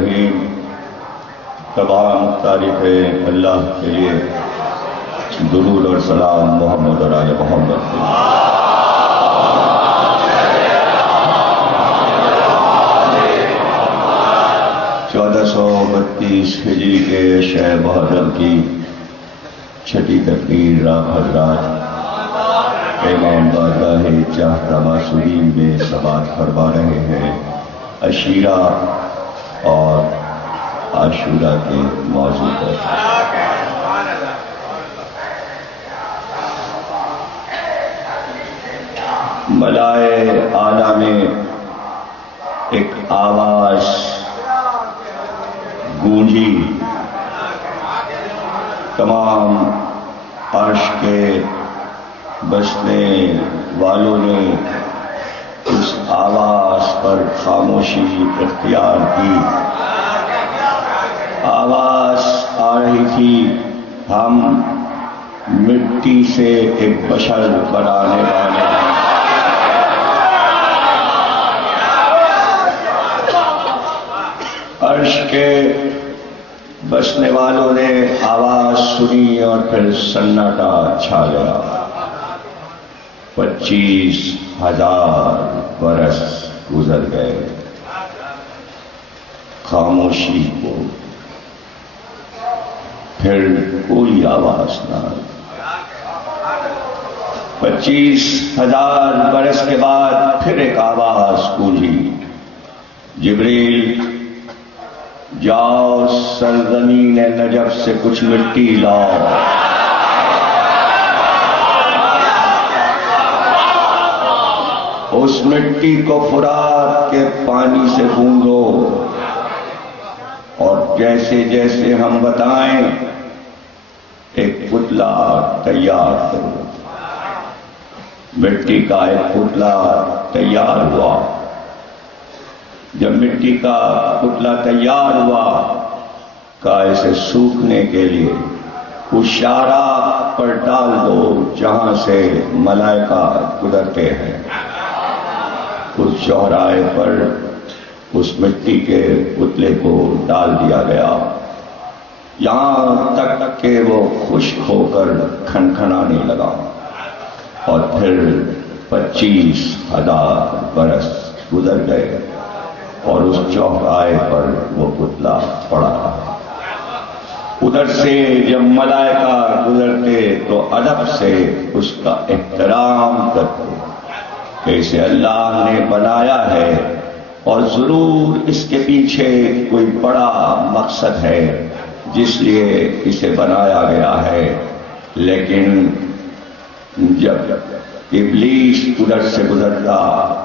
الرحیم. تمام تعریفیں اللہ کے لیے. درود اور سلام محمد اور آل محمد. 1432 ہجری کے شہ محرم کی چھٹی تقریر راہ حضرات امام بارگاہ چاہتا معصومین میں سماعت فرما رہے ہیں. عشیرہ اور عاشورہ کے موضوع پر. ملائے اعلیٰ میں ایک آواز گونجی. تمام عرش کے بسنے والوں نے اس آواز پر خاموشی اختیار کی. آواز آ رہی تھی ہم مٹی سے ایک بشر بنانے والے ہیں. عرش کے بسنے والوں نے آواز سنی اور پھر سناٹا چھا گیا. 25,000 برس گزر گئے خاموشی کو. پھر کوئی آواز نہ. 25,000 برس کے بعد پھر ایک آواز گونجی. جبریل جاؤ سرزمین نجف سے کچھ مٹی لاؤ. اس مٹی کو فرات کے پانی سے گوندو اور جیسے جیسے ہم بتائیں ایک پتلا تیار کرو. مٹی کا ایک پتلا تیار ہوا. جب مٹی کا پتلا تیار ہوا کہا اسے سوکھنے کے لیے اس شاہراہ پر ڈال دو جہاں سے ملائکہ گزرتے ہیں. اس چوراہے پر اس مٹی کے پتلے کو ڈال دیا گیا یہاں تک کہ وہ خشک ہو کر کھنکھنانے لگا. اور پھر 25,000 برس گزر گئے اور اس چوراہے پر وہ پتلا پڑا رہا. ادھر سے جب ملائکہ گزرتے تو ادب سے اس کا احترام کرتے کہ اسے اللہ نے بنایا ہے اور ضرور اس کے پیچھے کوئی بڑا مقصد ہے جس لیے اسے بنایا گیا ہے. لیکن جب ابلیس ادھر سے گزرتا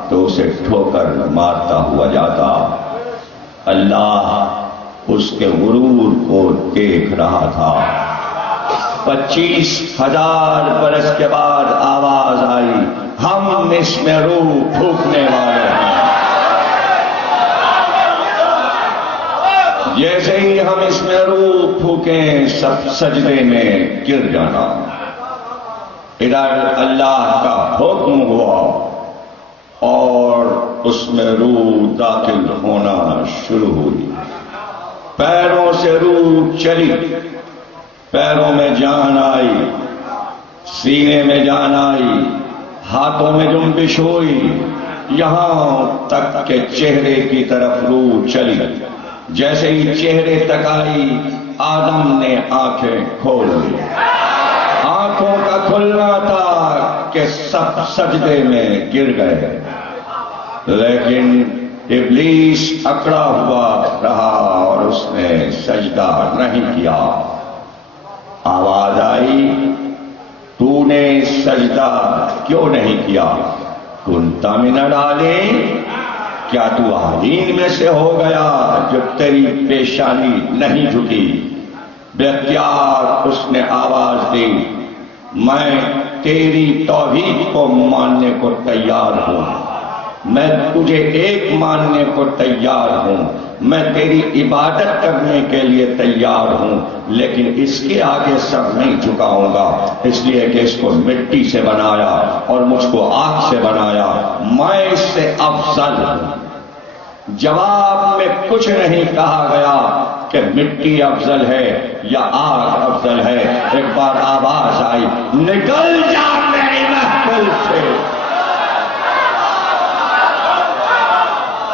تو اسے ٹھوکر مارتا ہوا جاتا. اللہ اس کے غرور کو دیکھ رہا تھا. 25,000 برس کے بعد آواز آئی ہم اس میں روح پھونکنے والے ہیں. جیسے ہی ہم اس میں روح پھونکیں سب سجدے میں گر جانا. ادھر اللہ کا حکم ہوا اور اس میں روح داخل ہونا شروع ہوئی. پیروں سے روح چلی. پیروں میں جان آئی, سینے میں جان آئی, ہاتھوں میں جنبش ہوئی, یہاں تک کہ چہرے کی طرف روح چلی. جیسے ہی چہرے تک آئی آدم نے آنکھیں کھول لی. آنکھوں کا کھلنا تھا کہ سب سجدے میں گر گئے. لیکن ابلیس اکڑا ہوا رہا اور اس نے سجدہ نہیں کیا. آواز آئی تو نے سجدہ کیوں نہیں کیا؟ کنت من العالین. کیا تو عالین میں سے ہو گیا جو تیری پیشانی نہیں جھکی؟ بے اختیار اس نے آواز دی میں تیری توحید کو ماننے کو تیار ہوں. میں تجھے ایک ماننے کو تیار ہوں. میں تیری عبادت کرنے کے لیے تیار ہوں. لیکن اس کے آگے سر نہیں جھکاؤں گا اس لیے کہ اس کو مٹی سے بنایا اور مجھ کو آگ سے بنایا. میں اس سے افضل ہوں. جواب میں کچھ نہیں کہا گیا کہ مٹی افضل ہے یا آگ افضل ہے. ایک بار آواز آئی، نکل جا میری محفل سے.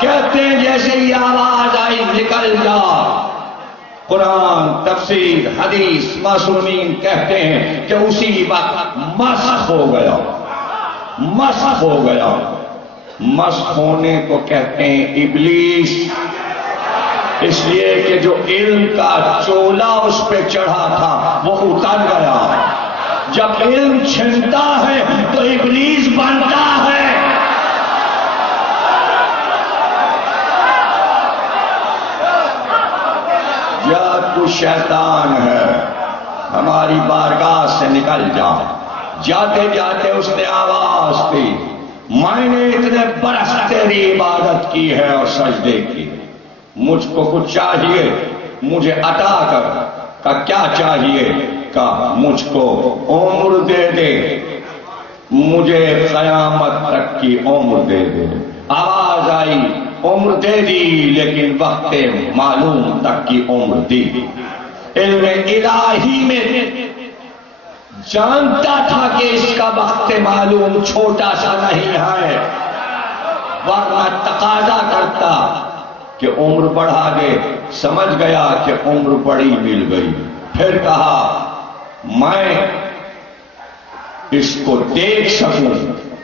کہتے ہیں جیسے ہی آواز آئی نکل جا، قرآن، تفسیر، حدیث، معصومین کہتے ہیں کہ اسی وقت مسخ ہو گیا. مسخ ہو گیا. مسخ ہونے کو کہتے ہیں ابلیس، اس لیے کہ جو علم کا چولا اس پہ چڑھا تھا وہ اتر گیا. جب علم چھنتا ہے تو ابلیس بنتا ہے. یا تو شیطان ہے، ہماری بارگاہ سے نکل جا. جاتے جاتے اس نے آواز دی، میں نے اتنے برس تیری عبادت کی ہے اور سجدے کی، مجھ کو کچھ چاہیے، مجھے عطا کر. کا کیا چاہیے؟ کا مجھ کو عمر دے دے، مجھے قیامت تک کی عمر دے دے. آواز آئی، عمر دے دی لیکن وقت معلوم تک کی عمر دی. علم الہی میں جانتا تھا کہ اس کا وقت معلوم چھوٹا سا نہیں ہے، ورنہ تقاضا کرتا کہ عمر بڑھا دے. سمجھ گیا کہ عمر بڑی مل گئی. پھر کہا میں اس کو دیکھ سکوں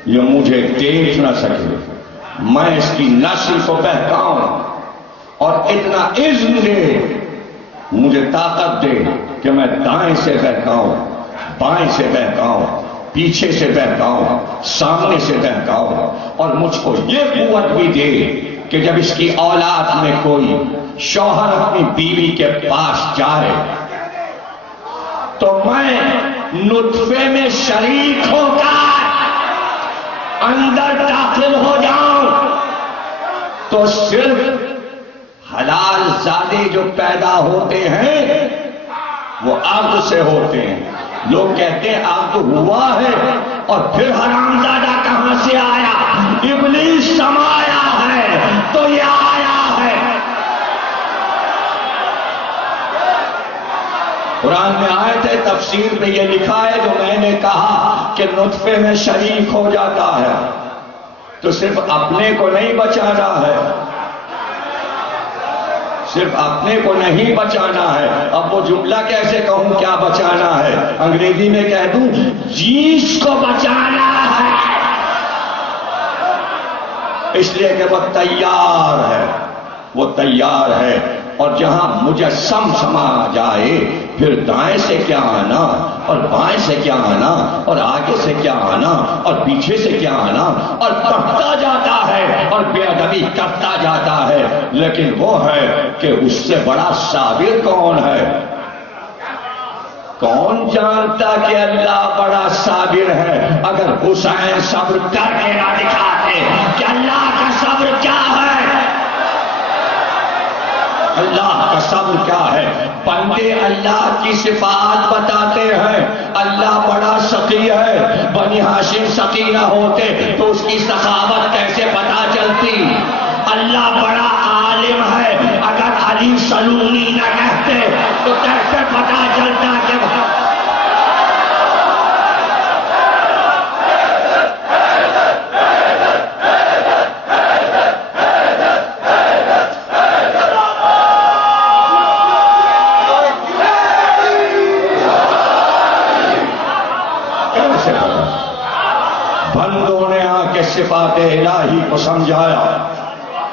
یا مجھے دیکھ نہ سکے، میں اس کی نسل کو بہکاؤں اور اتنا اذن دے، مجھے طاقت دے کہ میں دائیں سے بہکاؤں، بائیں سے بہکاؤں، پیچھے سے بہکاؤں، سامنے سے بہکاؤں، اور مجھ کو یہ قوت بھی دے کہ جب اس کی اولاد میں کوئی شوہر اپنی بیوی کے پاس جائے تو میں نطفے میں شریک ہو کر اندر داخل ہو جاؤں تو صرف حلال زادے جو پیدا ہوتے ہیں وہ عقد سے ہوتے ہیں. لوگ کہتے ہیں عقد ہوا ہے اور پھر حرام زادہ کہاں سے آیا؟ ابلیس سمایا ہے تو یہ آیا ہے. قرآن میں آیت ہے، تفسیر میں یہ لکھا ہے جو میں نے کہا کہ نطفے میں شریک ہو جاتا ہے تو صرف اپنے کو نہیں بچانا ہے، صرف اپنے کو نہیں بچانا ہے. اب وہ جملہ کیسے کہوں کیا بچانا ہے؟ انگریزی میں کہہ دوں جینس کو بچانا ہے، اس لیے کہ وہ تیار ہے، وہ تیار ہے. اور جہاں مجسم سما جائے پھر دائیں سے کیا آنا اور بائیں سے کیا آنا اور آگے سے کیا آنا اور پیچھے سے کیا آنا، اور بڑھتا جاتا ہے اور بے ادبی کرتا جاتا ہے. لیکن وہ ہے کہ اس سے بڑا صابر کون ہے؟ کون جانتا کہ اللہ بڑا صابر ہے؟ اگر حسین صبر کر کے نہ دکھاتے کہ اللہ کا صبر کیا ہے، اللہ کا صبر کیا ہے. بندے اللہ کی صفات بتاتے ہیں، اللہ بڑا سخی ہے. بنی ہاشم سخی نہ ہوتے تو اس کی سخاوت کیسے پتا چلتی؟ اللہ بڑا عالم ہے، اگر علی سلونی نہ کہتے تو کیسے پتا چلتا کہ بندوں نے آ کے صفات الہی کو سمجھایا.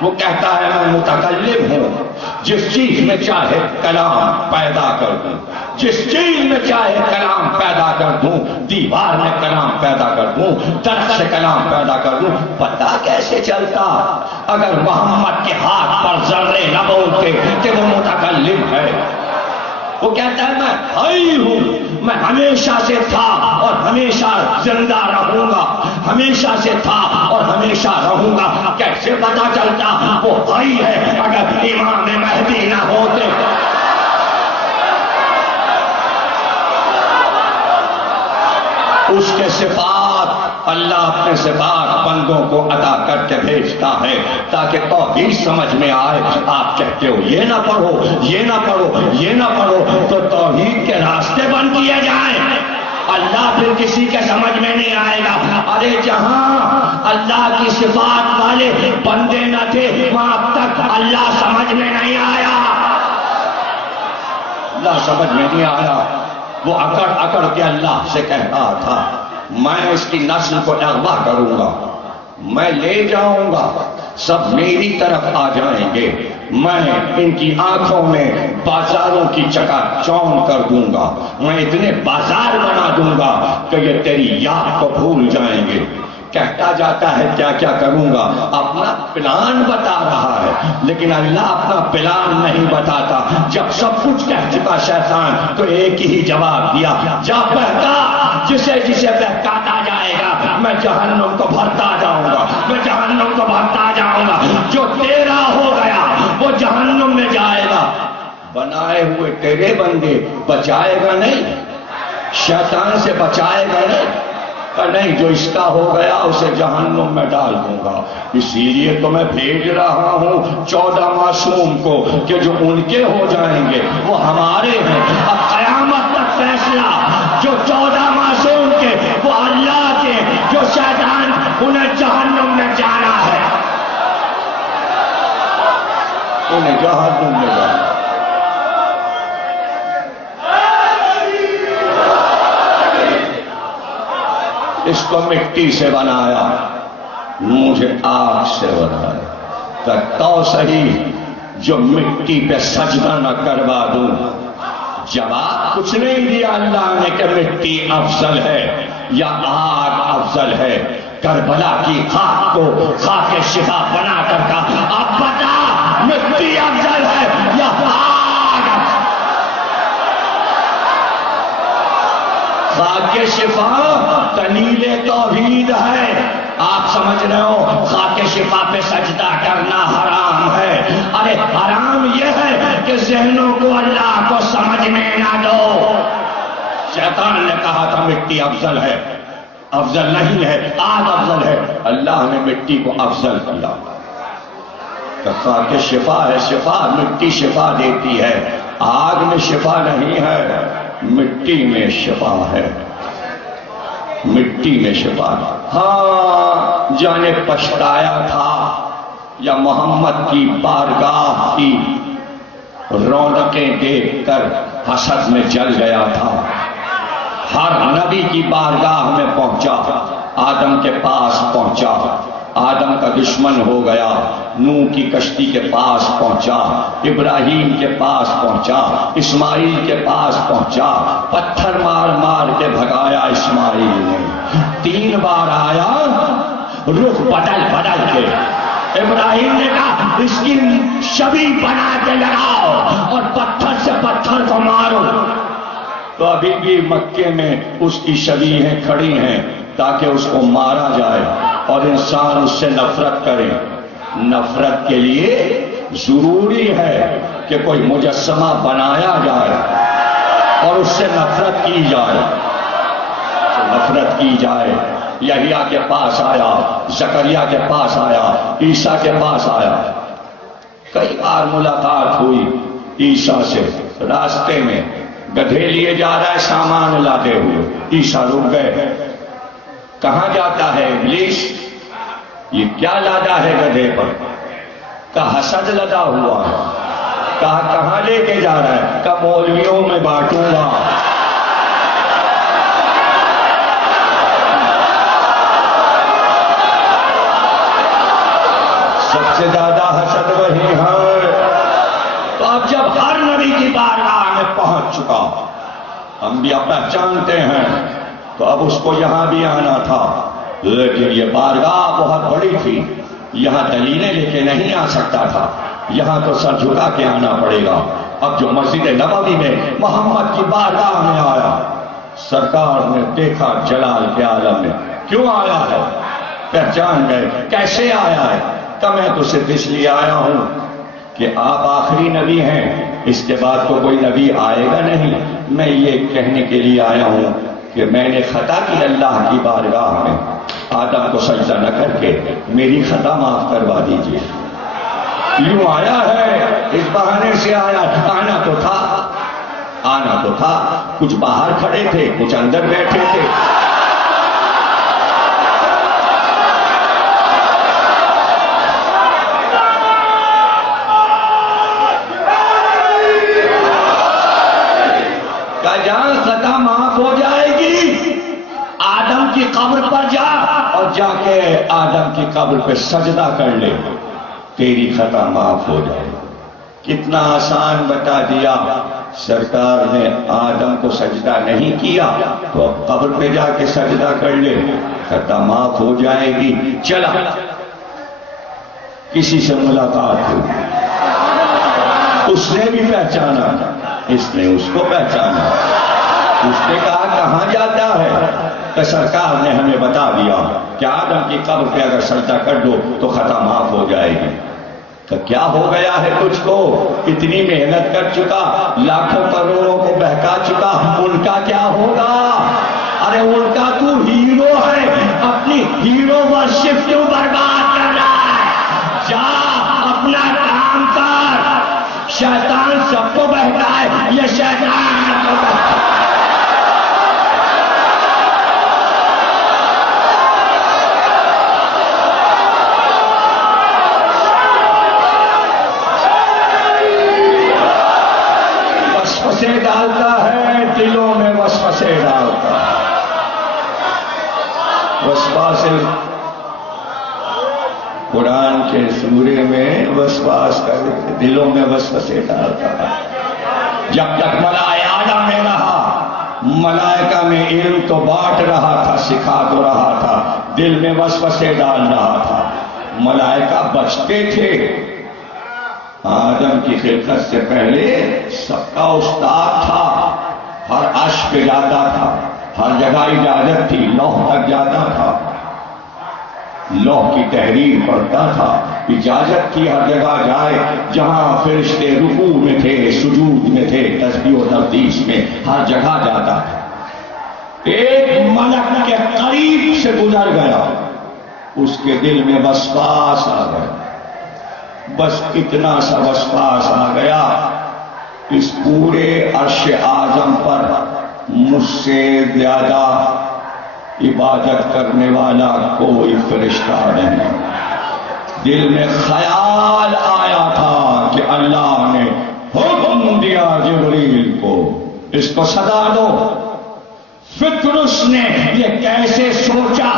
وہ کہتا ہے میں متکلم ہوں، جس چیز میں چاہے کلام پیدا کر دوں، جس چیز میں چاہے کلام پیدا کر دوں. دیوار میں کلام پیدا کر دوں، درخت سے کلام پیدا کر دوں. پتہ کیسے چلتا؟ اگر محمد کے ہاتھ پر ذرے نہ بولتے کہ وہ متکلم ہے. وہ کہتا ہے میں حی ہوں، میں ہمیشہ سے تھا اور ہمیشہ زندہ رہوں گا، ہمیشہ سے تھا اور ہمیشہ رہوں گا. کیسے پتا چلتا وہ حی ہے؟ اگر امام مہدی نہ ہوتے. اس کے صفات اللہ اپنے صفات بندوں کو عطا کر کے بھیجتا ہے تاکہ توحید سمجھ میں آئے. آپ کہتے ہو یہ نہ پڑھو، یہ نہ پڑھو، یہ نہ پڑھو، تو توحید کے راستے بند کیے جائیں. اللہ پھر کسی کے سمجھ میں نہیں آئے گا. ارے جہاں اللہ کی صفات والے بندے نہ تھے وہاں اب تک اللہ سمجھ میں نہیں آیا. اللہ سمجھ میں نہیں آیا. وہ اکڑ اکڑ کے اللہ سے کہہ رہا تھا میں اس کی نسل کو اغوا کروں گا، میں لے جاؤں گا، سب میری طرف آ جائیں گے، میں ان کی آنکھوں میں بازاروں کی چکا چوند کر دوں گا، میں اتنے بازار بنا دوں گا کہ یہ تیری یاد کو بھول جائیں گے. کہتا جاتا ہے کیا کیا کروں گا، اپنا پلان بتا رہا ہے، لیکن اللہ اپنا پلان نہیں بتاتا. جب سب کچھ کہہ چکا شیطان تو ایک ہی جواب دیا، جا بہتا، جسے جسے بہکاتا جائے گا میں جہنم کو بھرتا جاؤں گا، میں جہنم کو بھرتا جاؤں گا. جو تیرا ہو گیا وہ جہنم میں جائے گا. بنائے ہوئے تیرے بندے بچائے گا نہیں، شیطان سے بچائے گا نہیں. نہیں، جو اس کا ہو گیا اسے جہنم میں ڈال دوں گا. اسی لیے تو میں بھیج رہا ہوں 14 معصوم کو کہ جو ان کے ہو جائیں گے وہ ہمارے ہیں. اب قیامت تک فیصلہ، جو 14 معصوم کے وہ اللہ کے، جو شیطان انہیں جہنم میں جانا ہے، انہیں جہنم میں جانا ہے. اس کو مٹی سے بنایا، مجھے آگ سے بنایا. تو صحیح جو مٹی پہ سجدہ نہ کروا دوں. جواب کچھ نہیں دیا اللہ نے کہ مٹی افضل ہے یا آگ افضل ہے. کربلا کی خاک کو خاک شفا بنا کر کہا اب بتا مٹی افضل ہے یا آگ؟ خاک شفا دلیل توحید ہے. آپ سمجھ رہے ہو خاک شفا پہ سجدہ کرنا حرام ہے. ارے حرام یہ ہے کہ ذہنوں کو اللہ کو سمجھ میں نہ دو. شیطان نے کہا تھا مٹی افضل ہے، افضل نہیں ہے، آگ افضل ہے. اللہ نے مٹی کو افضل کیا. خاک شفا ہے، شفا مٹی شفا دیتی ہے، آگ میں شفا نہیں ہے، مٹی میں شفا ہے، مٹی میں شفا. ہاں جانے پچھتایا تھا یا محمد کی بارگاہ کی رونقیں دیکھ کر حسد میں جل گیا تھا. ہر نبی کی بارگاہ میں پہنچا، آدم کے پاس پہنچا، آدم کا دشمن ہو گیا، نوح کی کشتی کے پاس پہنچا، ابراہیم کے پاس پہنچا، اسماعیل کے پاس پہنچا، پتھر مار مار کے بھگایا اسماعیل نے. 3 بار آیا رخ بدل بدل کے. ابراہیم نے کہا اس کی شبیہ بنا کے لگاؤ اور پتھر سے پتھر کو مارو. تو ابھی بھی مکے میں اس کی شبیہیں کھڑی ہیں تاکہ اس کو مارا جائے اور انسان اس سے نفرت کرے. نفرت کے لیے ضروری ہے کہ کوئی مجسمہ بنایا جائے اور اس سے نفرت کی جائے، نفرت کی جائے. یحییٰ کے پاس آیا، زکریا کے پاس آیا، عیسیٰ کے پاس آیا. کئی بار ملاقات ہوئی عیسیٰ سے. راستے میں گدھے لیے جا رہا ہے سامان لاتے ہوئے. عیسیٰ رک گئے. کہاں جاتا ہے ابلیس؟ یہ کیا لادا ہے گدھے پر؟ کہا حسد لدا ہوا ہے. کہا کہاں لے کے جا رہا ہے؟ کہا مولویوں میں بانٹوں گا. سب سے زیادہ حسد وہی ہے. تو اب جب ہر نبی کی بارگاہ میں پہنچ چکا، انبیاء پہچانتے ہیں، تو اب اس کو یہاں بھی آنا تھا. لیکن یہ بارگاہ بہت بڑی تھی، یہاں دلیلیں لے کے نہیں آ سکتا تھا، یہاں تو سر جھکا کے آنا پڑے گا. اب جو مسجد نبوی میں محمد کی بارگاہ میں آیا، سرکار نے دیکھا جلال کے عالم میں. کیوں آیا ہے؟ پہچان گئے. کیسے آیا ہے؟ کہ میں تو صرف اس لیے آیا ہوں کہ آپ آخری نبی ہیں، اس کے بعد تو کوئی نبی آئے گا نہیں. میں یہ کہنے کے لیے آیا ہوں کہ میں نے خطا کی اللہ کی بارگاہ میں. آدم کو سجدہ نہ کر کے میری خطا معاف کروا دیجیے. یوں آیا ہے، اس بہانے سے آیا. آنا تو تھا. کچھ باہر کھڑے تھے، کچھ اندر بیٹھے تھے. جہاں خطا معاف ہو جائے گی، آدم کی قبر پر جا اور جا کے آدم کی قبر پہ سجدہ کر لے، تیری خطا معاف ہو جائے. کتنا آسان بتا دیا. سرکار نے آدم کو سجدہ نہیں کیا تو قبر پہ جا کے سجدہ کر لے، خطا معاف ہو جائے گی. چلا کسی سے ملاقات ہوئی، اس نے بھی پہچانا، اس نے اس کو پہچانا. اس نے کہا کہاں جاتا ہے؟ کہ سرکار نے ہمیں بتا دیا کہ آدم کی قبر پہ اگر سجدہ کر دو تو خطا معاف ہو جائے گی. کہ کیا ہو گیا ہے تجھ کو؟ اتنی محنت کر چکا، لاکھوں کروڑوں کو بہکا چکا، ان کا کیا ہوگا؟ ارے ان کا تو ہیرو ہے، اپنی ہیرو ورشپ کیوں برباد کر رہا ہے؟ جا اپنا کام کر. شیطان سب کو بہکائے، یہ شیطان کو بہکائے. وسوسے ڈالتا ہے، دلوں میں وسوسے ڈالتا ہے. وسواس قرآن کے سورے میں وسواس کر دلوں میں وسوسے ڈالتا ہے. جب تک ملائکہ آدم میں رہا، ملائکہ میں علم تو بانٹ رہا تھا، سکھا تو رہا تھا، دل میں وسوسے ڈال رہا تھا. ملائکہ بچتے تھے. آدم کی خلقت سے پہلے سب کا استاد تھا، ہر عرش پہ جاتا تھا، ہر جگہ اجازت تھی، لوح تک جاتا تھا، لوح کی تحریر پڑھتا تھا، اجازت تھی ہر جگہ جائے. جہاں فرشتے رکوع میں تھے، سجود میں تھے، تسبیح و تقدیس میں، ہر جگہ جاتا تھا. ایک ملک کے قریب سے گزر گیا، اس کے دل میں وسواس آ گیا. بس اتنا سا وسواس آ گیا، اس پورے عرش اعظم پر مجھ سے زیادہ عبادت کرنے والا کوئی فرشتہ نہیں. دل میں خیال آیا تھا کہ اللہ نے حکم دیا جبریل کو اس کو صدا دو. فکر اس نے یہ کیسے سوچا،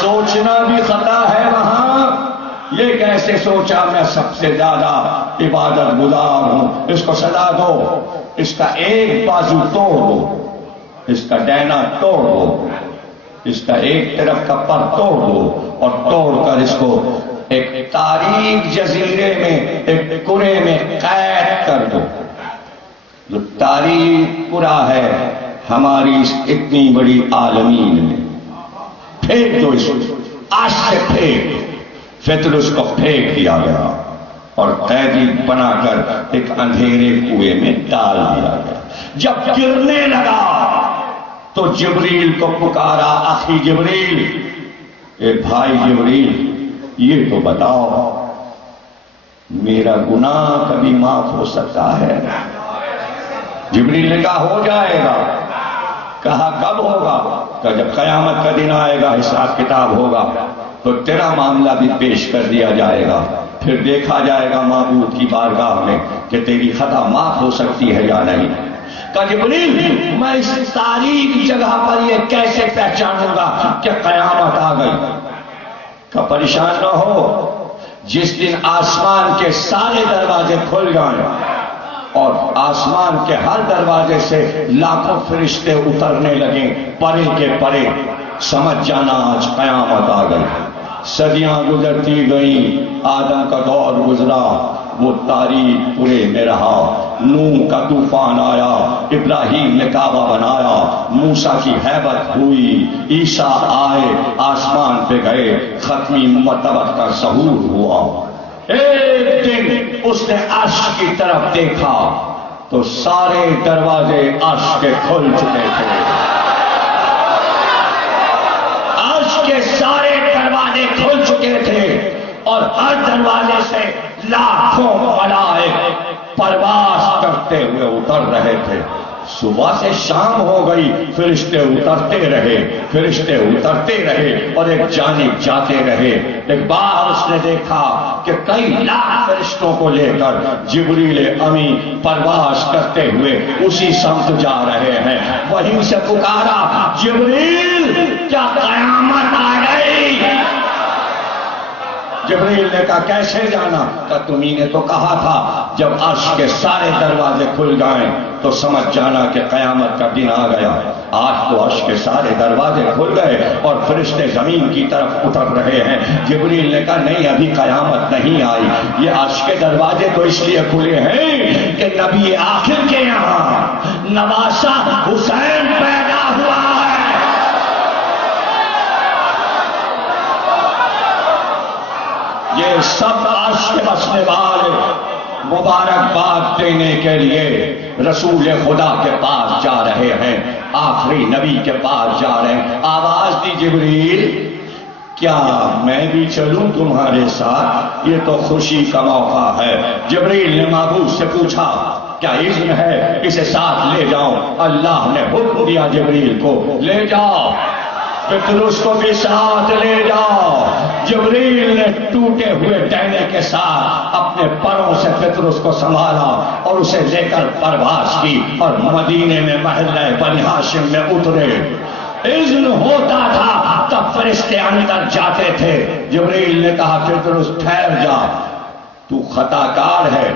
سوچنا بھی خطا ہے وہاں. یہ کیسے سوچا میں سب سے زیادہ عبادت گزار ہوں، اس کو صدا دو، اس کا ایک بازو توڑ دو، اس کا ڈینا توڑ دو، اس کا ایک طرف کا پر توڑ دو، اور توڑ کر اس کو ایک تاریک جزیرے میں، ایک کرے میں قید کر دو. جو تاریک کرہ ہے ہماری اس اتنی بڑی عالمین میں، پھینک دو، اس کو آج سے پھینک. پھر اس کو پھینک دیا گیا اور قیدی بنا کر ایک اندھیرے کنویں میں ڈال دیا گیا. جب گرنے لگا تو جبریل کو پکارا، اخی جبریل، اے بھائی جبریل، یہ تو بتاؤ میرا گناہ کبھی معاف ہو سکتا ہے؟ جبریل نے کہا ہو جائے گا. کہا کب ہوگا؟ کہ جب قیامت کا دن آئے گا، حساب کتاب ہوگا تو تیرا معاملہ بھی پیش کر دیا جائے گا، پھر دیکھا جائے گا معبود کی بارگاہ میں کہ تیری خطا معاف ہو سکتی ہے یا نہیں. کہ جبریل میں اس تاریک جگہ پر یہ کیسے پہچانوں گا کہ قیامت آ گئی؟ کہ پریشان نہ ہو، جس دن آسمان کے سارے دروازے کھل جائیں اور آسمان کے ہر دروازے سے لاکھوں فرشتے اترنے لگیں پرے کے پرے، سمجھ جانا آج قیامت آ گئی. صدیاں گزرتی گئیں، آدم کا دور گزرا، وہ تاریک پورے میں رہا. نوح کا طوفان آیا، ابراہیم نے کعبہ بنایا، موسیٰ کی ہیبت ہوئی، عیسیٰ آئے، آسمان پہ گئے، ختمی مرتبت کا ظہور ہوا. ایک دن اس نے عرش کی طرف دیکھا تو سارے دروازے عرش کے کھل چکے تھے. اور ہر دروازے سے لاکھوں ملائک پرواز کرتے ہوئے اتر رہے تھے. صبح سے شام ہو گئی، فرشتے اترتے رہے، فرشتے اترتے رہے اور ایک جانب جاتے رہے. ایک بار اس نے دیکھا کہ کئی لاکھ فرشتوں کو لے کر جبریل امی پرواز کرتے ہوئے اسی سمت جا رہے ہیں. وہیں سے پکارا، جبریل کیا قیامت آ گئی؟ جبریل نے کہا کیسے جانا؟ کہ تمہیں نے تو کہا تھا جب عرش کے سارے دروازے کھل جائیں تو سمجھ جانا کہ قیامت کا دن آ گیا. آج تو عرش کے سارے دروازے کھل گئے اور فرشتے زمین کی طرف اتر رہے ہیں. جبریل نے کہا نہیں، ابھی قیامت نہیں آئی. یہ عرش کے دروازے تو اس لیے کھلے ہیں کہ نبی آخر کے یہاں نواسہ حسین پیدا ہوا ہے. یہ سب عرش کے بسنے والے مبارکباد دینے کے لیے رسول خدا کے پاس جا رہے ہیں، آخری نبی کے پاس جا رہے ہیں. آواز دی جبریل کیا میں بھی چلوں تمہارے ساتھ؟ یہ تو خوشی کا موقع ہے. جبریل نے معبود سے پوچھا کیا اذن ہے اسے ساتھ لے جاؤں؟ اللہ نے حکم دیا جبریل کو، لے جاؤ، پطرس کو بھی ساتھ لے جاؤ. جبریل نے ٹوٹے ہوئے ڈینے کے ساتھ اپنے پروں سے پطرس کو سنبھالا اور اسے لے کر پرواز کی اور مدینے میں محلہ بنی ہاشم میں اترے. اذن ہوتا تھا تب فرشتے اندر جاتے تھے. جبریل نے کہا پطرس ٹھہر جا، تو خطا کار ہے،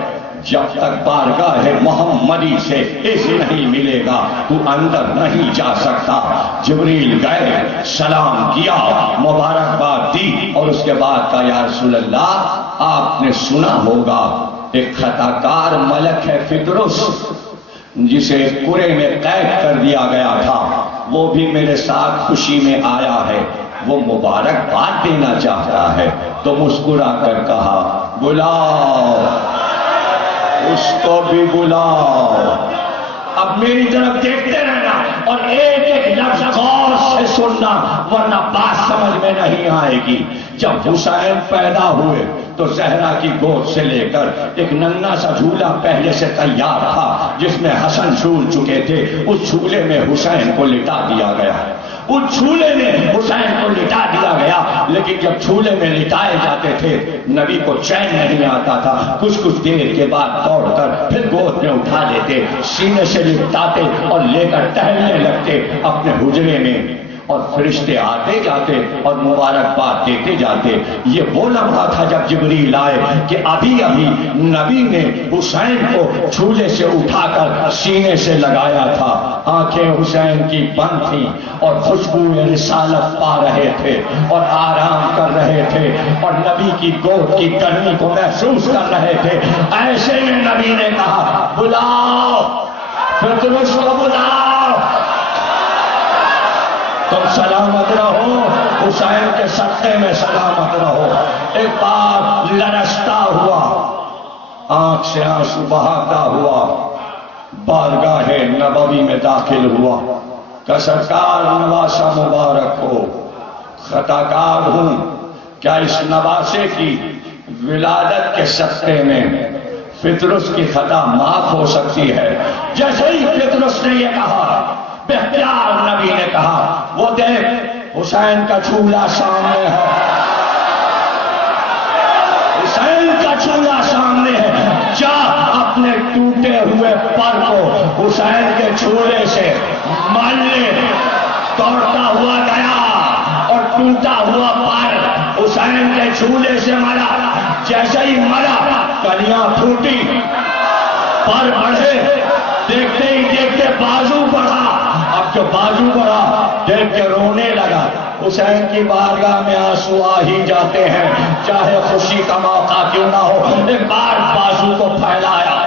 جب تک بارگاہ محمدی سے اذن نہیں ملے گا تو اندر نہیں جا سکتا. جبریل گئے، سلام کیا، مبارکباد دی اور اس کے بعد کہا یا رسول اللہ آپ نے سنا ہوگا ایک خطا کار ملک ہے پطرس جسے کرے میں قید کر دیا گیا تھا، وہ بھی میرے ساتھ خوشی میں آیا ہے، وہ مبارکباد دینا چاہتا ہے. تو مسکرا کر کہا بلاؤ، اس کو بھی بلاؤ. اب میری طرف دیکھتے رہنا اور ایک ایک لفظ غور سے سننا ورنہ بات سمجھ میں نہیں آئے گی. جب حسین پیدا ہوئے تو زہرا کی گود سے لے کر ایک ننھا سا جھولا پہلے سے تیار تھا جس میں حسن جھول چکے تھے. اس جھولے میں حسین کو لٹا دیا گیا، اس جھولے میں حسین کو لٹا دیا گیا. لیکن جب جھولے میں لٹائے جاتے تھے نبی کو چین نہیں آتا تھا. کچھ دیر کے بعد دوڑ کر پھر گود میں اٹھا لیتے، سینے سے لٹاتے اور لے کر ٹہلنے لگتے اپنے حجرے میں. اور فرشتے آتے جاتے اور مبارکباد دیتے جاتے. یہ وہ لمحہ تھا جب جبریل آئے کہ ابھی ابھی نبی نے حسین کو جھولے سے اٹھا کر سینے سے لگایا تھا. آنکھیں حسین کی بند تھیں اور خوشبو رسالت پا رہے تھے اور آرام کر رہے تھے اور نبی کی گود کی گرمی کو محسوس کر رہے تھے. ایسے میں نبی نے کہا بلاؤ پطرس کو، بلاؤ، تم سلامت رہو، حسین کے صدقے میں سلامت رہو. ایک بار لرزتا ہوا، آنکھ سے آنسو بہاتا ہوا بارگاہ نبوی میں داخل ہوا کہ سرکار نواسہ مبارک ہو، خطا کار ہوں، کیا اس نواسے کی ولادت کے صدقے میں پطرس کی خطا معاف ہو سکتی ہے؟ جیسے ہی پطرس نے یہ کہا بہتیار نبی نے کہا وہ دیکھ حسین کا جھولا سامنے ہے، حسین کا جھولا سامنے ہے، جا اپنے ٹوٹے ہوئے پر کو حسین کے جھولے سے مل لے. دوڑتا ہوا گیا اور ٹوٹا ہوا پر حسین کے جھولے سے ملا. جیسے ہی ملا کلیاں پھوٹی، پر بڑھے، دیکھتے ہی دیکھتے بازو بڑھا. اب جو بازو بڑھا دیکھ کے رونے لگا. حسین کی بارگاہ میں آنسو آ ہی جاتے ہیں چاہے خوشی کا موقع کیوں نہ ہو. ایک بار بازو کو پھیلایا،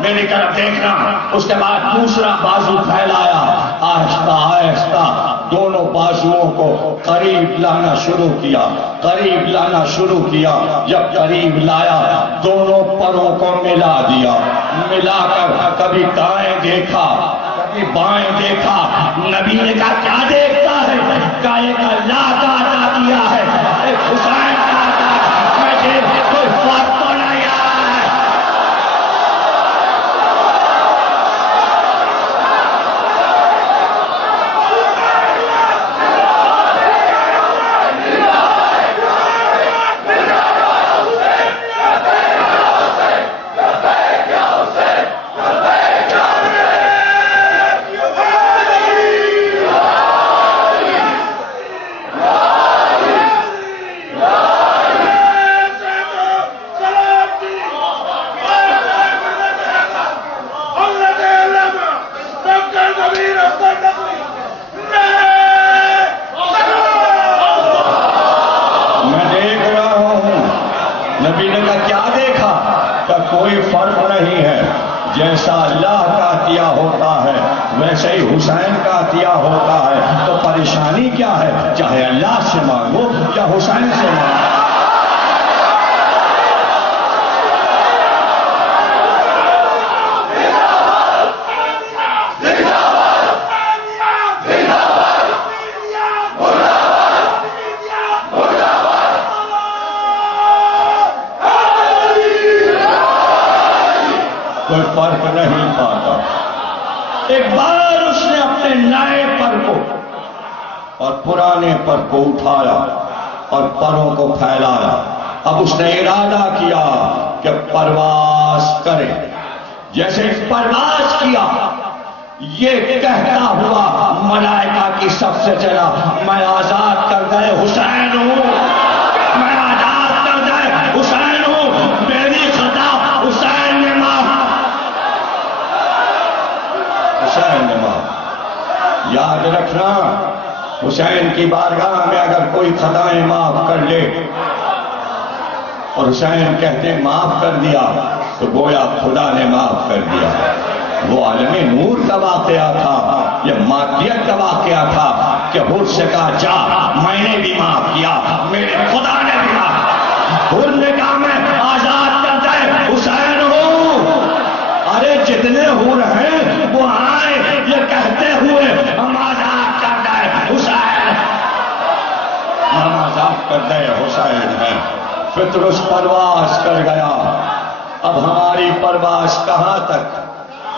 میری طرف دیکھنا، اس کے بعد دوسرا بازو پھیلایا. آہستہ آہستہ دونوں بازوؤں کو قریب لانا شروع کیا، قریب لانا شروع کیا. جب قریب لایا دونوں پروں کو ملا دیا. ملا کر کبھی دائیں دیکھا کبھی بائیں دیکھا. نبی نے کہا کیا دیکھتا ہے؟ کہا ایک اللہ کا عطا کیا ہے، ایک حسین کا عطا. میں کیا دیکھا کہ کوئی فرق نہیں ہے، جیسا اللہ کا عطیہ ہوتا ہے ویسے ہی حسین کا عطیہ ہوتا ہے، تو پریشانی کیا ہے؟ چاہے اللہ سے مانگو یا حسین سے مانگو۔ کوئی فرق نہیں پاتا۔ ایک بار اس نے اپنے نئے پر کو اور پرانے پر کو اٹھایا اور پروں کو پھیلایا۔ اب اس نے ارادہ کیا کہ پرواز کرے۔ جیسے پرواز کیا، یہ کہتا ہوا ملائکہ کی صف سے چلا، میں آزاد کردہ حسین ہوں، میں آزاد کردہ حسین ہوں، میری خطا حسین نے معاف، حسین نے معاف۔ یاد رکھنا، حسین کی بارگاہ میں اگر کوئی خطائیں معاف کر لے اور حسین کہتے ہیں معاف کر دیا، تو گویا خدا نے معاف کر دیا۔ وہ عالم نور کا واقعہ تھا، یہ مادیت کا واقعہ تھا کہ حر سے کہا جا، میں نے بھی معاف کیا، میرے خدا نے بھی معاف۔ حر نے کہا میں آزاد کردہ حسین ہوں۔ ارے جتنے حر ہیں وہ آئے یہ کہتے ہوئے ہم آزاد کردہ حسین، ہم آزاد کردہ حسین ہیں۔ پطرس پرواز کر گیا۔ اب ہماری پرواز کہاں تک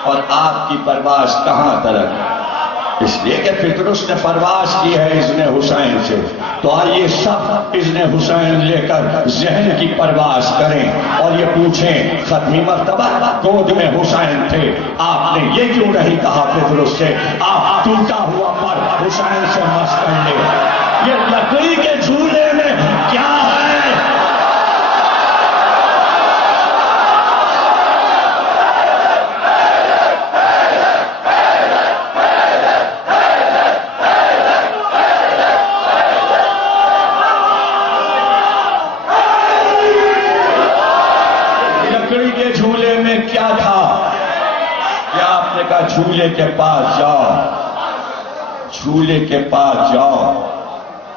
اور آپ کی پرواز کہاں تک؟ اس لیے کہ پطرس نے پرواز کی ہے اذن حسین سے، تو آئیے سب اذن حسین لے کر ذہن کی پرواز کریں اور یہ پوچھیں ختمی مرتبہ گود میں حسین تھے، آپ نے یہ کیوں نہیں کہا پطرس سے آپ ٹوٹا ہوا پر حسین سے مس کر لے؟ یہ لکڑی کے جھولے میں کیا ہے؟ کیا تھا کہ آپ نے کہا جھولے کے پاس جاؤ، جھولے کے پاس جاؤ،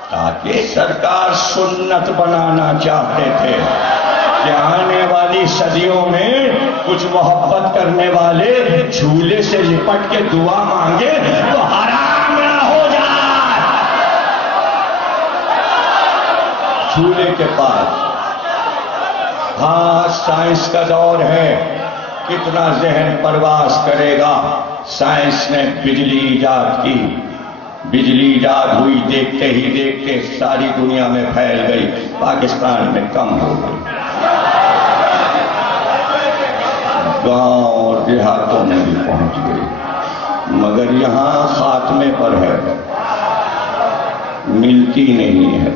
تاکہ سرکار سنت بنانا چاہتے تھے کہ آنے والی صدیوں میں کچھ محبت کرنے والے جھولے سے لپٹ کے دعا مانگے تو حرام نہ ہو جائے۔ جھولے کے پاس، ہاں سائنس کا دور ہے، کتنا ذہن پرواز کرے گا۔ سائنس نے بجلی ایجاد کی، بجلی ایجاد ہوئی، دیکھتے ہی دیکھتے ساری دنیا میں پھیل گئی، پاکستان میں کم ہو گئی، گاؤں اور دیہاتوں میں بھی پہنچ گئی، مگر یہاں خاتمے پر ہے، ملتی نہیں ہے۔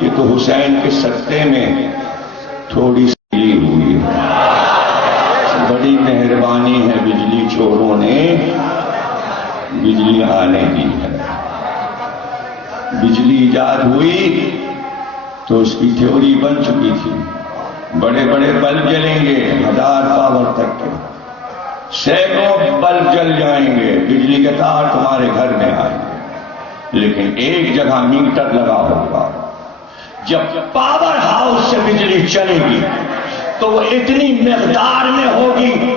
یہ تو حسین کے صدقے میں تھوڑی سی ہوئی ہے، بڑی مہربانی ہے بجلی چوروں نے بجلی آنے دی ہے۔ بجلی ایجاد ہوئی تو اس کی تھیوری بن چکی تھی، بڑے بڑے بلب جلیں گے 1000 پاور تک کے، سینکڑوں بلب جل جائیں گے، بجلی کے تار تمہارے گھر میں آئیں گے، لیکن ایک جگہ میٹر لگا ہوگا۔ جب پاور ہاؤس سے بجلی چلے گی تو وہ اتنی مقدار میں ہوگی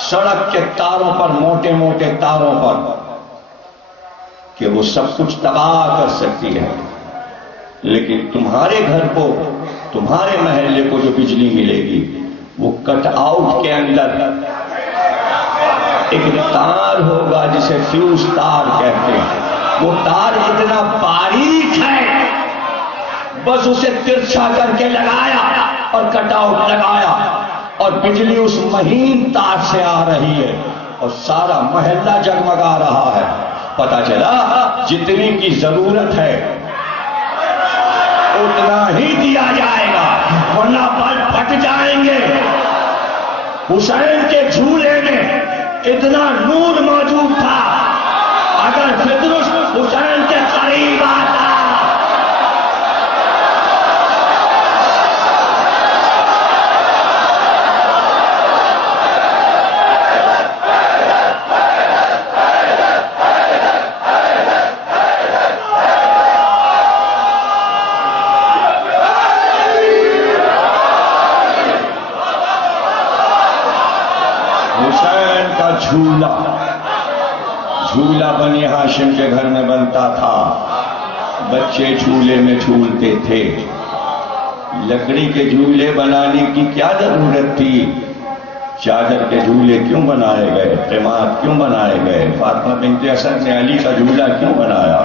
سڑک کے تاروں پر، موٹے موٹے تاروں پر، کہ وہ سب کچھ تباہ کر سکتی ہے، لیکن تمہارے گھر کو، تمہارے محلے کو جو بجلی ملے گی وہ کٹ آؤٹ کے اندر ایک تار ہوگا جسے فیوز تار کہتے ہیں، وہ تار اتنا باریک ہے، بس اسے ترچھا کر کے لگایا اور کٹ آؤٹ لگایا اور بجلی اس مہین تار سے آ رہی ہے اور سارا محلہ جگمگا رہا ہے۔ پتا چلا جتنی کی ضرورت ہے اتنا ہی دیا جائے گا، ورنہ بلب پھٹ جائیں گے۔ حسین کے جھولے میں اتنا نور موجود تھا، اگر پطرس حسین کے قریب آتا کا جھولا، جھولا بنی ہاشم کے گھر میں بنتا تھا، بچے جھولے میں جھولتے تھے۔ لکڑی کے جھولے بنانے کی کیا ضرورت تھی؟ چادر کے جھولے کیوں بنائے گئے؟ قیمات کیوں بنائے گئے؟ فاطمہ بنت اسد نے علی کا جھولا کیوں بنایا؟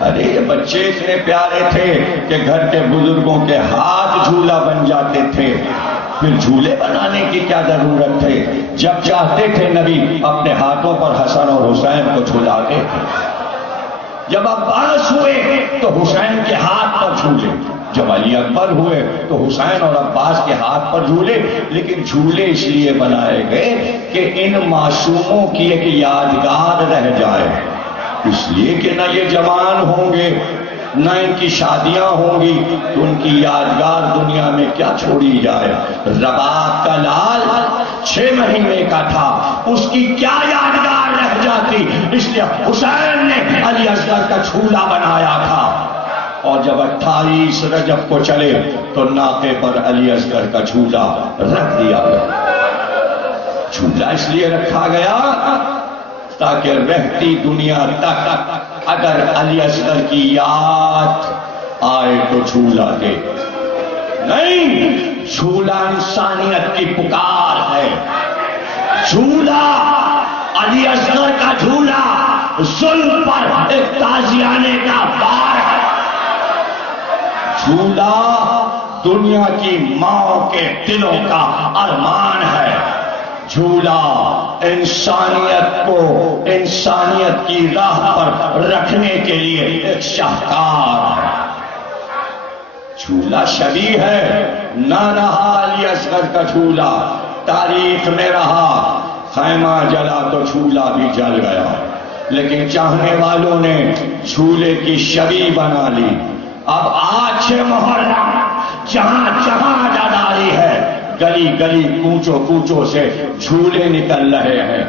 ارے یہ بچے اتنے پیارے تھے کہ گھر کے بزرگوں کے ہاتھ جھولا بن جاتے تھے، پھر جھولے بنانے کی کیا ضرورت تھے؟ جب چاہتے تھے نبی اپنے ہاتھوں پر حسن اور حسین کو جھلاتے تھے۔ جب عباس ہوئے تو حسین کے ہاتھ پر جھولے، جب علی اکبر ہوئے تو حسین اور عباس کے ہاتھ پر جھولے۔ لیکن جھولے اس لیے بنائے گئے کہ ان معصوموں کی ایک یادگار رہ جائے، اس لیے کہ نہ یہ جوان ہوں گے نہ ان کی شادیاں ہوں گی، تو ان کی یادگار دنیا میں کیا چھوڑی جائے؟ رباب کا لال 6 مہینے کا تھا، اس کی کیا یادگار رہ جاتی؟ اس لیے حسین نے علی اصغر کا جھولا بنایا تھا، اور جب 28 رجب کو چلے تو ناقے پر علی اصغر کا جھولا رکھ دیا گیا۔ جھولا اس لیے رکھا گیا تاکہ رہتی دنیا تک اگر علی اصغر کی یاد آئے تو جھولا دے۔ نہیں، جھولا انسانیت کی پکار ہے، جھولا علی اصغر کا جھولا ظلم پر ایک تازیانے کا بار ہے، جھولا دنیا کی ماں کے دلوں کا ارمان ہے، جھولا انسانیت کو انسانیت کی راہ پر رکھنے کے لیے ایک شاہکار ہے۔ جھولا شبیہ ہے، نہ رہا علی اصغر کا جھولا، تاریخ میں رہا، خیمہ جلا تو جھولا بھی جل گیا، لیکن چاہنے والوں نے جھولے کی شبیہ بنا لی۔ اب آج محرم جہاں جہاں عزاداری ہے، گلی گلی کوچوں کوچوں سے جھولے نکل رہے ہیں۔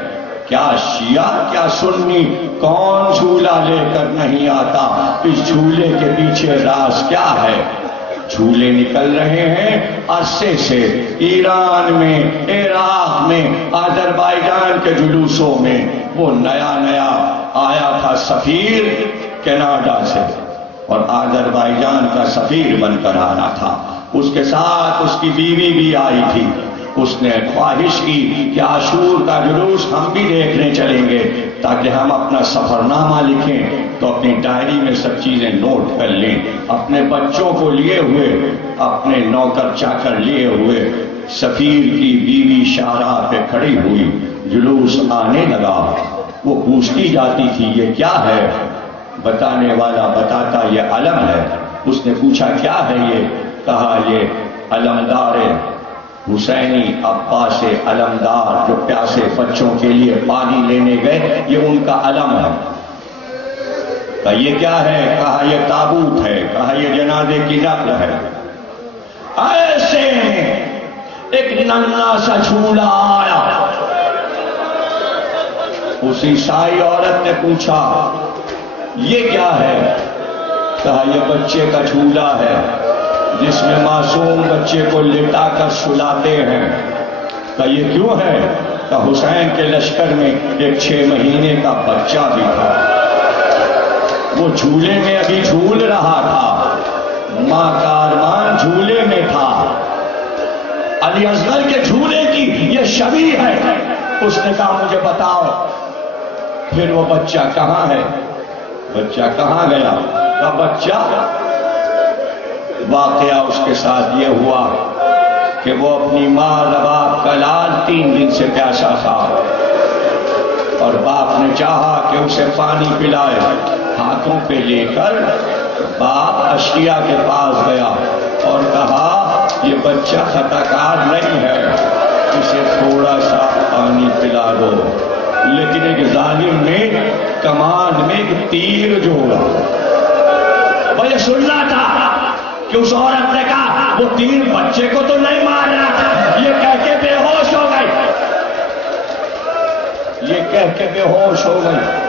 کیا شیعہ کیا سنی، کون جھولا لے کر نہیں آتا؟ اس جھولے کے پیچھے راز کیا ہے؟ جھولے نکل رہے ہیں عرصے سے، ایران میں، عراق میں، آذربائیجان کے جلوسوں میں۔ وہ نیا نیا آیا تھا سفیر کینیڈا سے، اور آذربائیجان کا سفیر بن کر آنا تھا، اس کے ساتھ اس کی بیوی بھی آئی تھی۔ اس نے خواہش کی کہ عاشور کا جلوس ہم بھی دیکھنے چلیں گے تاکہ ہم اپنا سفر نامہ لکھیں، تو اپنی ڈائری میں سب چیزیں نوٹ کر لیں۔ اپنے بچوں کو لیے ہوئے، اپنے نوکر چاکر لیے ہوئے، سفیر کی بیوی شاہراہ پہ کھڑی ہوئی، جلوس آنے لگا۔ وہ پوچھتی جاتی تھی یہ کیا ہے؟ بتانے والا بتاتا یہ علم ہے۔ اس نے پوچھا کیا ہے یہ؟ کہا یہ علمدار حسینی عباس علمدار جو پیاسے بچوں کے لیے پانی لینے گئے، یہ ان کا علم ہے۔ کہا یہ کیا ہے؟ کہا یہ تابوت ہے۔ کہا یہ جنازے کی نقل ہے۔ ایسے ایک ننھا سا جھولا آیا، اس عیسائی عورت نے پوچھا یہ کیا ہے؟ کہا یہ بچے کا جھولا ہے جس میں معصوم بچے کو لٹا کر سلاتے ہیں۔ کہا یہ کیوں ہے؟ کہا حسین کے لشکر میں ایک 6 مہینے کا بچہ بھی تھا، وہ جھولے میں ابھی جھول رہا تھا، ماں کا ارمان جھولے میں تھا۔ علی اصغر کے جھولے کی یہ شبیہ ہے۔ اس نے کہا مجھے بتاؤ پھر وہ بچہ کہاں ہے؟ بچہ کہاں گیا؟ کہا بچہ، واقعہ اس کے ساتھ یہ ہوا کہ وہ اپنی ماں رباب کا لال 3 دن سے پیاسا تھا، اور باپ نے چاہا کہ اسے پانی پلائے۔ ہاتھوں پہ لے کر باپ اشیاء کے پاس گیا اور کہا یہ بچہ خطا کار نہیں ہے، اسے تھوڑا سا پانی پلا دو۔ لیکن ایک ظالم نے کمان میں ایک تیر جوڑا۔ مجھے سننا تھا کہ اس عورت نے کہا وہ تیر بچے کو تو نہیں مارنا، یہ کہہ کے بے ہوش ہو گئی، یہ کہہ کے بے ہوش ہو گئی۔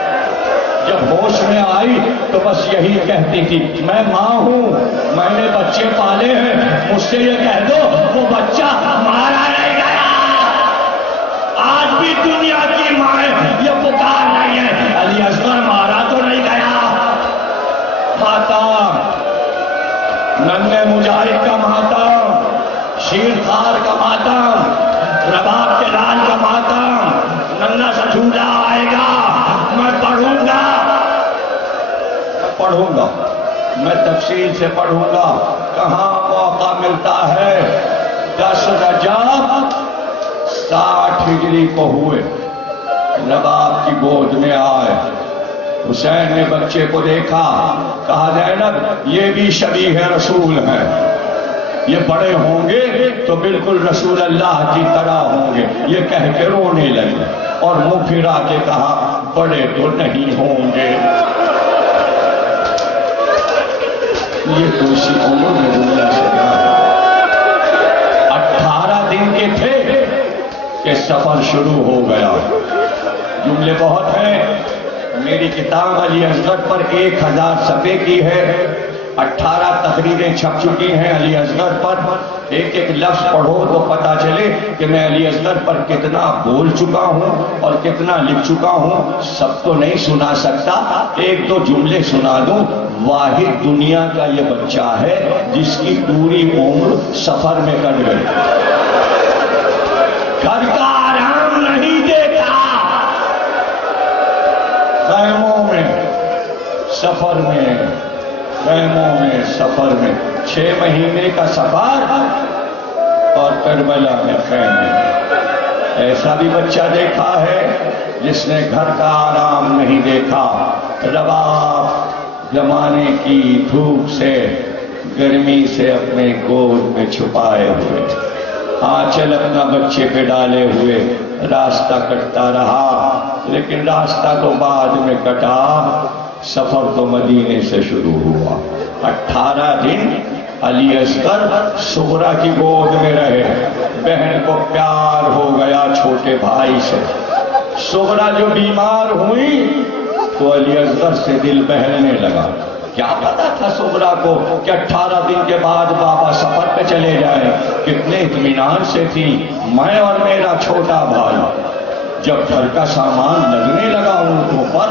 جب ہوش میں آئی تو بس یہی کہتی تھی میں ماں ہوں، میں نے بچے پالے ہیں، مجھ سے یہ کہہ دو وہ بچہ مارا نہیں گیا۔ آج بھی دنیا شیر خار کا ماتم، رباب کے لال کا ماتم، ننھا سا جھولا آئے گا، میں پڑھوں گا، میں تفصیل سے پڑھوں گا۔ کہاں موقع ملتا ہے؟ 10 رجب 60 ہجری کو ہوئے، رباب کی گود میں آئے، حسین نے بچے کو دیکھا، کہا زینب یہ بھی شبیہ رسول ہے، یہ بڑے ہوں گے تو بالکل رسول اللہ کی طرح ہوں گے، یہ کہہ کے رونے لگے اور منہ پھرا کے کہا بڑے تو نہیں ہوں گے۔ یہ تو اسی عمر میں دنیا سے گیا، 18 دن کے تھے کہ سفر شروع ہو گیا۔ جملے بہت ہیں، میری کتاب علی اصغر پر 1000 صفحے کی ہے، 18 تقریریں چھپ چکی ہیں علی اصغر پر۔ ایک ایک لفظ پڑھو تو پتا چلے کہ میں علی اصغر پر کتنا بول چکا ہوں اور کتنا لکھ چکا ہوں۔ سب تو نہیں سنا سکتا، 1-2 جملے سنا دوں۔ واحد دنیا کا یہ بچہ ہے جس کی پوری عمر سفر میں کٹ گئی، گھر کا آرام نہیں دیکھا، خیموں میں سفر میں، خیموں میں سفر میں، 6 مہینے کا سفر اور کربلا میں خیمے۔ ایسا بھی بچہ دیکھا ہے جس نے گھر کا آرام نہیں دیکھا، رباب زمانے کی دھوپ سے، گرمی سے اپنے گود میں چھپائے ہوئے، آنچل اپنا بچے پہ ڈالے ہوئے راستہ کٹتا رہا، لیکن راستہ تو بعد میں کٹا، سفر تو مدینے سے شروع ہوا۔ 18 دن علی اصغر صغرا کی گود میں رہے، بہن کو پیار ہو گیا چھوٹے بھائی سے، صغرا جو بیمار ہوئی تو علی اصغر سے دل بہلنے لگا۔ کیا پتا تھا صغرا کو کہ 18 دن کے بعد بابا سفر پہ چلے جائیں؟ کتنے اطمینان سے تھی میں اور میرا چھوٹا بھائی۔ جب گھر کا سامان لگنے لگا اونٹوں پر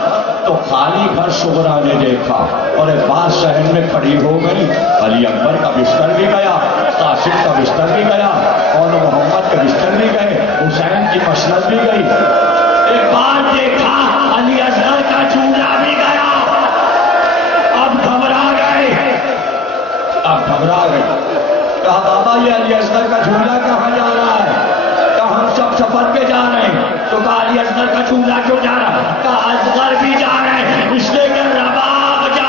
تو خالی گھر صغرا نے دیکھا اور ایک بات صحن میں کھڑی ہو گئی۔ علی اکبر کا بستر بھی گیا، قاسم کا بستر بھی گیا، اور محمد کے بستر بھی گئے، حسین کی مسند بھی گئی۔ ایک بار دیکھا علی اصغر کا چولہا بھی گیا۔ اب گھبرا گئے، کہا بابا یہ علی اصغر کا چولہا کہاں جا رہا ہے؟ کہا ہم سب سفر پہ جا رہے ہیں۔ تو کہا علی اصغر کا چولہا کیوں جا رہا ہے؟ کہا اصغر بھی جا رہے ہیں، اس لیے کہ رباب جا رہا۔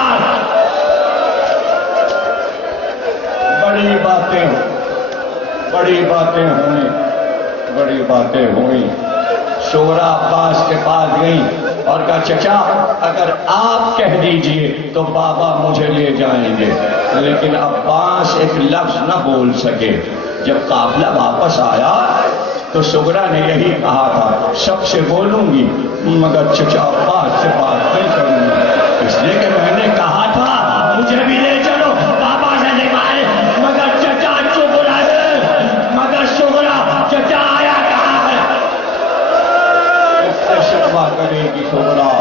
بڑی باتیں ہوئیں۔ صغرا عباس کے پاس گئی اور کہا چچا اگر آپ کہہ دیجئے تو بابا مجھے لے جائیں گے، لیکن عباس ایک لفظ نہ بول سکے۔ جب قافلہ واپس آیا تو صغرا نے یہی کہا تھا سب سے بولوں گی مگر چچا عباس سے بات نہیں کروں گی، اس لیے کہ میں نے کہا تھا مجھے بھی لے چلو، بابا سے نکالے مگر چچا چپ رہے، مگر صغرا چچا آیا کہاں ہے؟ شکوا کرے گی صغرا۔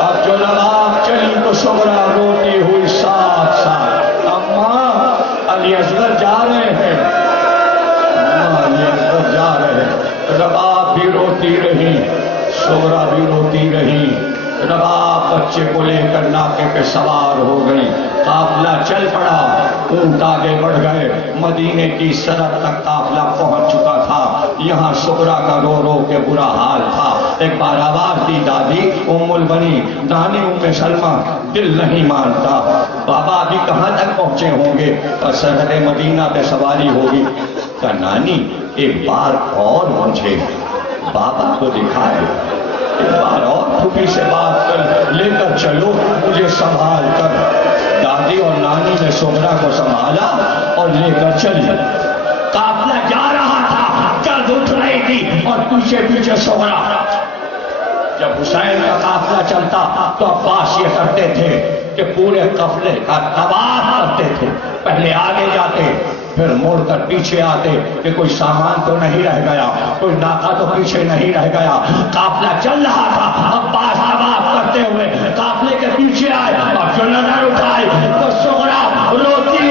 اب جو لباب چلی تو صغرا روتی ہوئی ساتھ ساتھ، اماں علی اصغر جا رہے ہیں، اماں علی اصغر جا رہے ہیں۔ رباب بھی روتی رہی، صغرا بھی روتی رہی۔ رباب بچے کو لے کر ناکے پہ سوار ہو گئی، قافلہ چل پڑا، اونٹ آگے بڑھ گئے، مدینے کی سرحد تک قافلہ پہنچ چکا تھا۔ یہاں صغرا کا رو رو کے برا حال تھا۔ ایک بار آواز دی دادی ام البنی، نانی ام سلمہ، دل نہیں مانتا، بابا ابھی کہاں تک پہنچے ہوں گے؟ اور سرحد مدینہ پہ سواری ہوگی۔ کہا نانی ایک بار اور مجھے بابا کو دکھا دو، ایک بار اور پھوپھی سے بات کر لے کر چلو، مجھے سنبھال کر۔ دادی اور نانی نے صغرا کو سنبھالا اور لے کر چلی۔ قافلہ جا رہا تھا، جلد اٹھ رہی تھی اور پیچھے پیچھے صغرا۔ جب حسین کا قافلہ چلتا تو عباس یہ کرتے تھے کہ پورے قافلے کا طواف کرتے تھے، پہلے آگے جاتے پھر مڑ کر پیچھے آتے کہ کوئی سامان تو نہیں رہ گیا، کوئی ناکہ تو پیچھے نہیں رہ گیا۔ قافلہ چل رہا تھا، عباس طواف کرتے ہوئے قافلے کے پیچھے آئے اور جو نظر اٹھائے تو صغرا روتی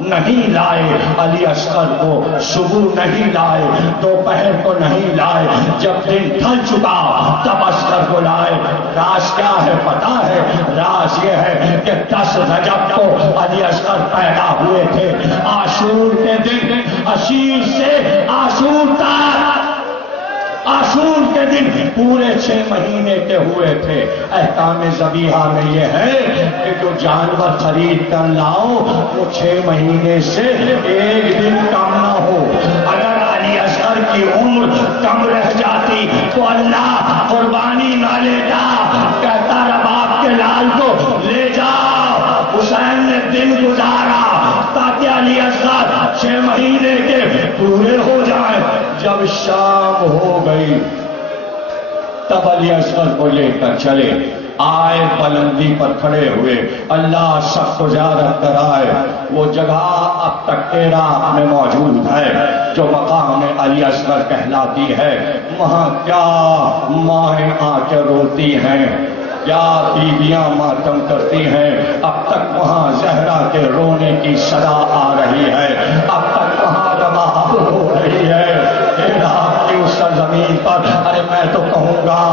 نہیں لائے علی اصغر کو، صبح نہیں لائے، دوپہر کو نہیں لائے، جب دن ڈھل چکا تب اصغر کو لائے۔ راز کیا ہے پتا ہے؟ راز یہ ہے کہ 10 رجب کو علی اصغر پیدا ہوئے تھے، عاشور کے دن، عشیر سے عاشور تک، عاشور کے دن پورے 6 مہینے کے ہوئے تھے۔ احکام ذبیحہ میں یہ ہے کہ جو جانور خرید کر لاؤ وہ 6 مہینے سے 1 دن کم نہ ہو۔ اگر علی اصغر کی عمر کم رہ جاتی تو اللہ قربانی نہ لیتا، کہتا رباب کے لال کو لے جاؤ۔ حسین نے دن گزارا تاکہ علی اصغر 6 مہینے کے پورے ہو جائیں۔ جب شام ہو گئی تب علی اصغر کو لے کر چلے آئے، بلندی پر کھڑے ہوئے، اللہ سخت و زیادت کرائے۔ وہ جگہ اب تک عراق میں موجود ہے جو مقام علی اصغر کہلاتی ہے۔ وہاں کیا مائیں آ کے روتی ہیں، کیا بیویاں ماتم کرتی ہیں، اب تک وہاں زہرا کے رونے کی صدا آ رہی ہے، اب تک وہاں دماغ ہو رہی ہے۔ عراق کی اس سرزمین پر، ارے میں تو کہوں گا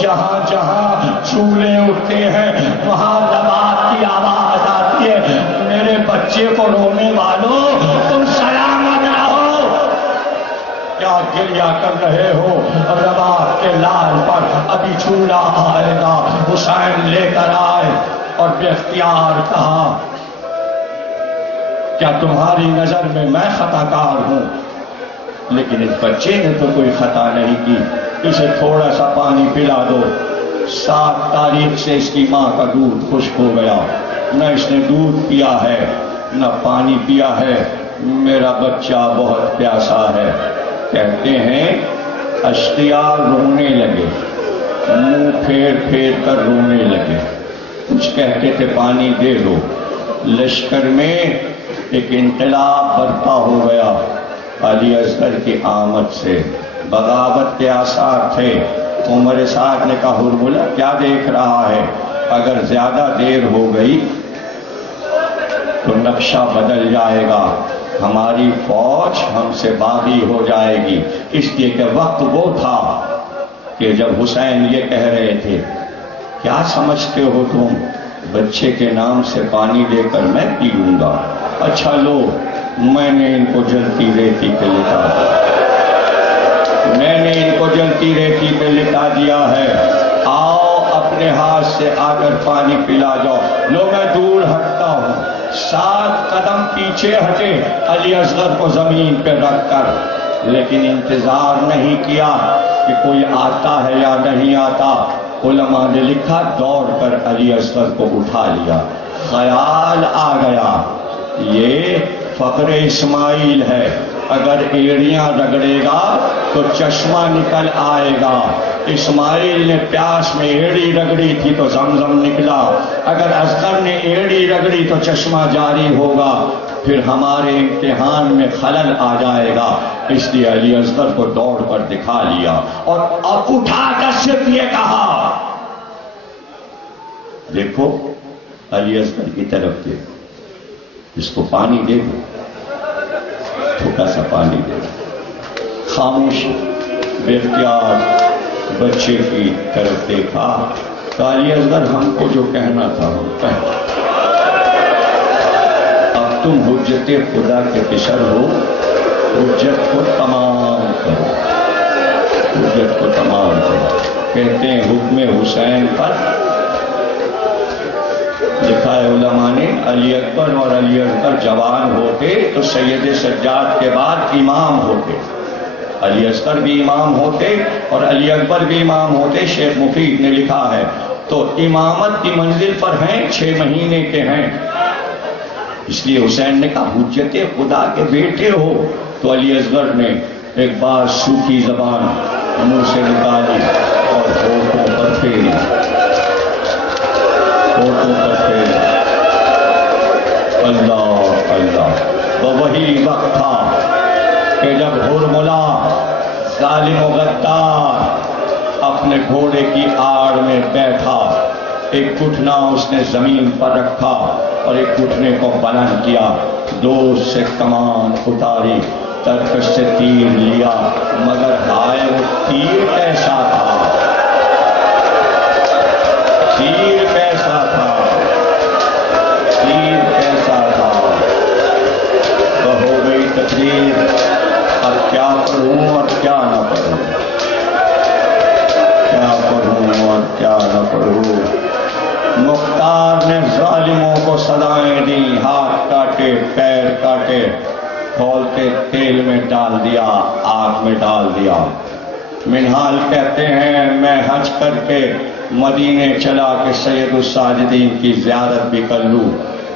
جہاں جہاں چولہے اٹھتے ہیں وہاں دماغ کی آواز آتی ہے، میرے بچے کو رونے والوں تم سلامت رہو۔ کیا گریہ کر رہے ہو؟ رباب کے لال پر ابھی چولہا آئے گا۔ حسین لے کر آئے اور بے اختیار کہا کیا تمہاری نظر میں خطا کار ہوں؟ لیکن اس بچے نے تو کوئی خطا نہیں کی، اسے تھوڑا سا پانی پلا دو۔ 7 تاریخ سے اس کی ماں کا دودھ خشک ہو گیا، نہ اس نے دودھ پیا ہے نہ پانی پیا ہے، میرا بچہ بہت پیاسا ہے۔ کہتے ہیں اشقیاء رونے لگے، منہ پھیر پھیر کر رونے لگے، کچھ کہتے تھے پانی دے دو۔ لشکر میں ایک انقلاب برپا ہو گیا علی اصغر کی آمد سے، بغاوت کے آثار تھے۔ عمر سعد نے کہا ہرملا کیا دیکھ رہا ہے، اگر زیادہ دیر ہو گئی تو نقشہ بدل جائے گا، ہماری فوج ہم سے باغی ہو جائے گی۔ اس لیے کہ وقت وہ تھا کہ جب حسین یہ کہہ رہے تھے کیا سمجھتے ہو تم، بچے کے نام سے پانی دے کر میں پی لوں گا؟ اچھا لو، میں نے ان کو جلتی ریتی پہ لٹا دیا، میں نے ان کو جلتی ریتی پہ لٹا دیا ہے، آؤ اپنے ہاتھ سے آ کر پانی پلا جاؤ۔ لو میں دور ہٹتا ہوں۔ 7 قدم پیچھے ہٹے علی اصغر کو زمین پہ رکھ کر، لیکن انتظار نہیں کیا کہ کوئی آتا ہے یا نہیں آتا۔ علماء نے لکھا دوڑ کر علی اصغر کو اٹھا لیا، خیال آ گیا یہ فخر اسماعیل ہے، اگر ایڑیاں رگڑے گا تو چشمہ نکل آئے گا۔ اسماعیل نے پیاس میں ایڑی رگڑی تھی تو زمزم نکلا، اگر اصغر نے ایڑی رگڑی تو چشمہ جاری ہوگا، پھر ہمارے امتحان میں خلل آ جائے گا۔ اس لیے علی اصغر کو دوڑ کر دکھا لیا اور اٹھا کر صرف یہ کہا دیکھو علی اصغر کی طرف دیکھو، اس کو پانی دے دو، تھوڑا سا پانی دے دو۔ خاموش بے اختیار بچے کی طرف دیکھا تو علی اصغر ہم کو جو کہنا تھا ہم کہہ، اب تم حجت خدا کے پسر ہو، حجت کو تمام کرو، حجت کو تمام کرو۔ کہتے ہیں حکم حسین پر لکھا ہے علماء نے، علی اکبر اور علی اصغر جوان ہوتے تو سید سجاد کے بعد امام ہوتے، علی اصغر بھی امام ہوتے اور علی اکبر بھی امام ہوتے۔ شیخ مفید نے لکھا ہے تو امامت کی منزل پر ہیں، 6 مہینے کے ہیں، اس لیے حسین نے کہا حجت خدا کے بیٹے ہو، تو علی اصغر نے ایک بار سوکھی زبان منہ سے نکالی اور ہونٹوں پر پھیری، ہونٹوں پر پھیری، اللہ اللہ۔ وہ وہی وقت تھا کہ جب ہرملا ظالم و غدار اپنے گھوڑے کی آڑ میں بیٹھا، ایک گھٹنا اس نے زمین پر رکھا اور ایک گھٹنے کو بلند کیا، دوست سے کمان اتاری، ترکش سے تیر لیا، مگر ہائے وہ تیر کیسا تھا، تیر کیسا تھا، تیر کیسا تھا۔ تو ہو گئی تقریر، اب کیا پڑھوں اور کیا نہ پڑھوں، کیا پڑھوں اور کیا نہ پڑھوں۔ مختار نے ظالموں کو سزائیں دی، ہاتھ کاٹے، پیر کاٹے، کھولتے تیل میں ڈال دیا، آگ میں ڈال دیا۔ منہال کہتے ہیں میں حج کر کے مدینے چلا کہ سید الساجدین کی زیارت بھی کر لوں،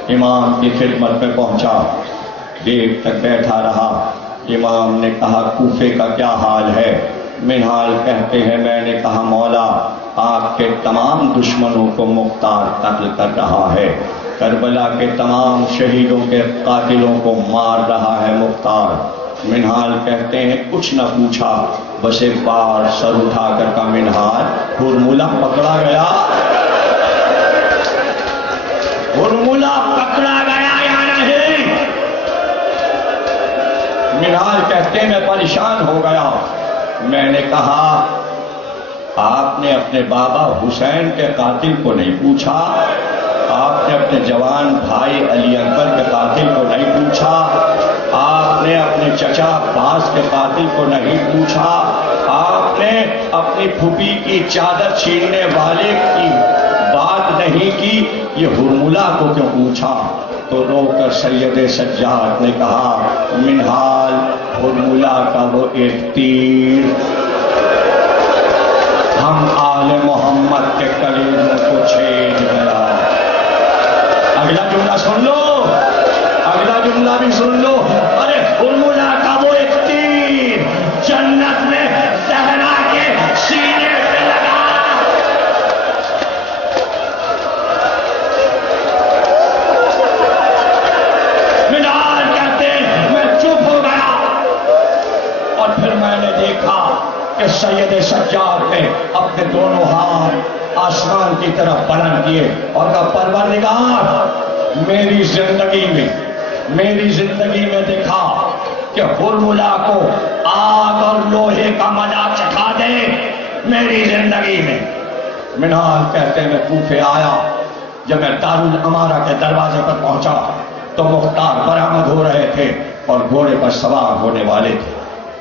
امام کی خدمت میں پہنچا، دیر تک بیٹھا رہا۔ امام نے کہا کوفے کا کیا حال ہے؟ منہال کہتے ہیں میں نے کہا مولا آپ کے تمام دشمنوں کو مختار قتل کر رہا ہے، کربلا کے تمام شہیدوں کے قاتلوں کو مار رہا ہے مختار۔ منہال کہتے ہیں کچھ نہ پوچھا، بس ایک بار سر اٹھا کر کا منہال، ہرملہ پکڑا گیا، ہرملہ پکڑا گیا یا نہیں؟ منہال کہتے ہیں میں پریشان ہو گیا، میں نے کہا آپ نے اپنے بابا حسین کے قاتل کو نہیں پوچھا، آپ نے اپنے جوان بھائی علی اکبر کے قاتل کو نہیں پوچھا، آپ نے اپنے چچا عباس کے قاتل کو نہیں پوچھا، آپ نے اپنی پھوپھی کی چادر چھیننے والے کی بات نہیں کی، یہ ہرملہ کو کیوں پوچھا؟ تو رو کر سید سجاد نے کہا منہال ہرملہ کا وہ ایک تیر ہم آل محمد کے کلیجوں کو چھید گیا۔ اگلا جملہ سن لو، اگلا جملہ بھی سن لو، ارے ہرملہ کا وہ ایک تیر جنت میں زہرا کے سینے پہ لگا۔ منہال کہتے ہیں میں چپ ہو گیا، اور پھر میں نے دیکھا کہ سید سجاد نے اپنے دونوں ہاتھ آسمان کی طرف بلند کیے اور کہا پروردگار میری زندگی میں دیکھا کہ ہرملہ کو آگ اور لوہے کا مزہ چکھا دے میری زندگی میں۔ منہال کہتے ہیں میں کوفے آیا، جب میں دارالامارہ کے دروازے پر پہنچا تو مختار برآمد ہو رہے تھے اور گھوڑے پر سوار ہونے والے تھے۔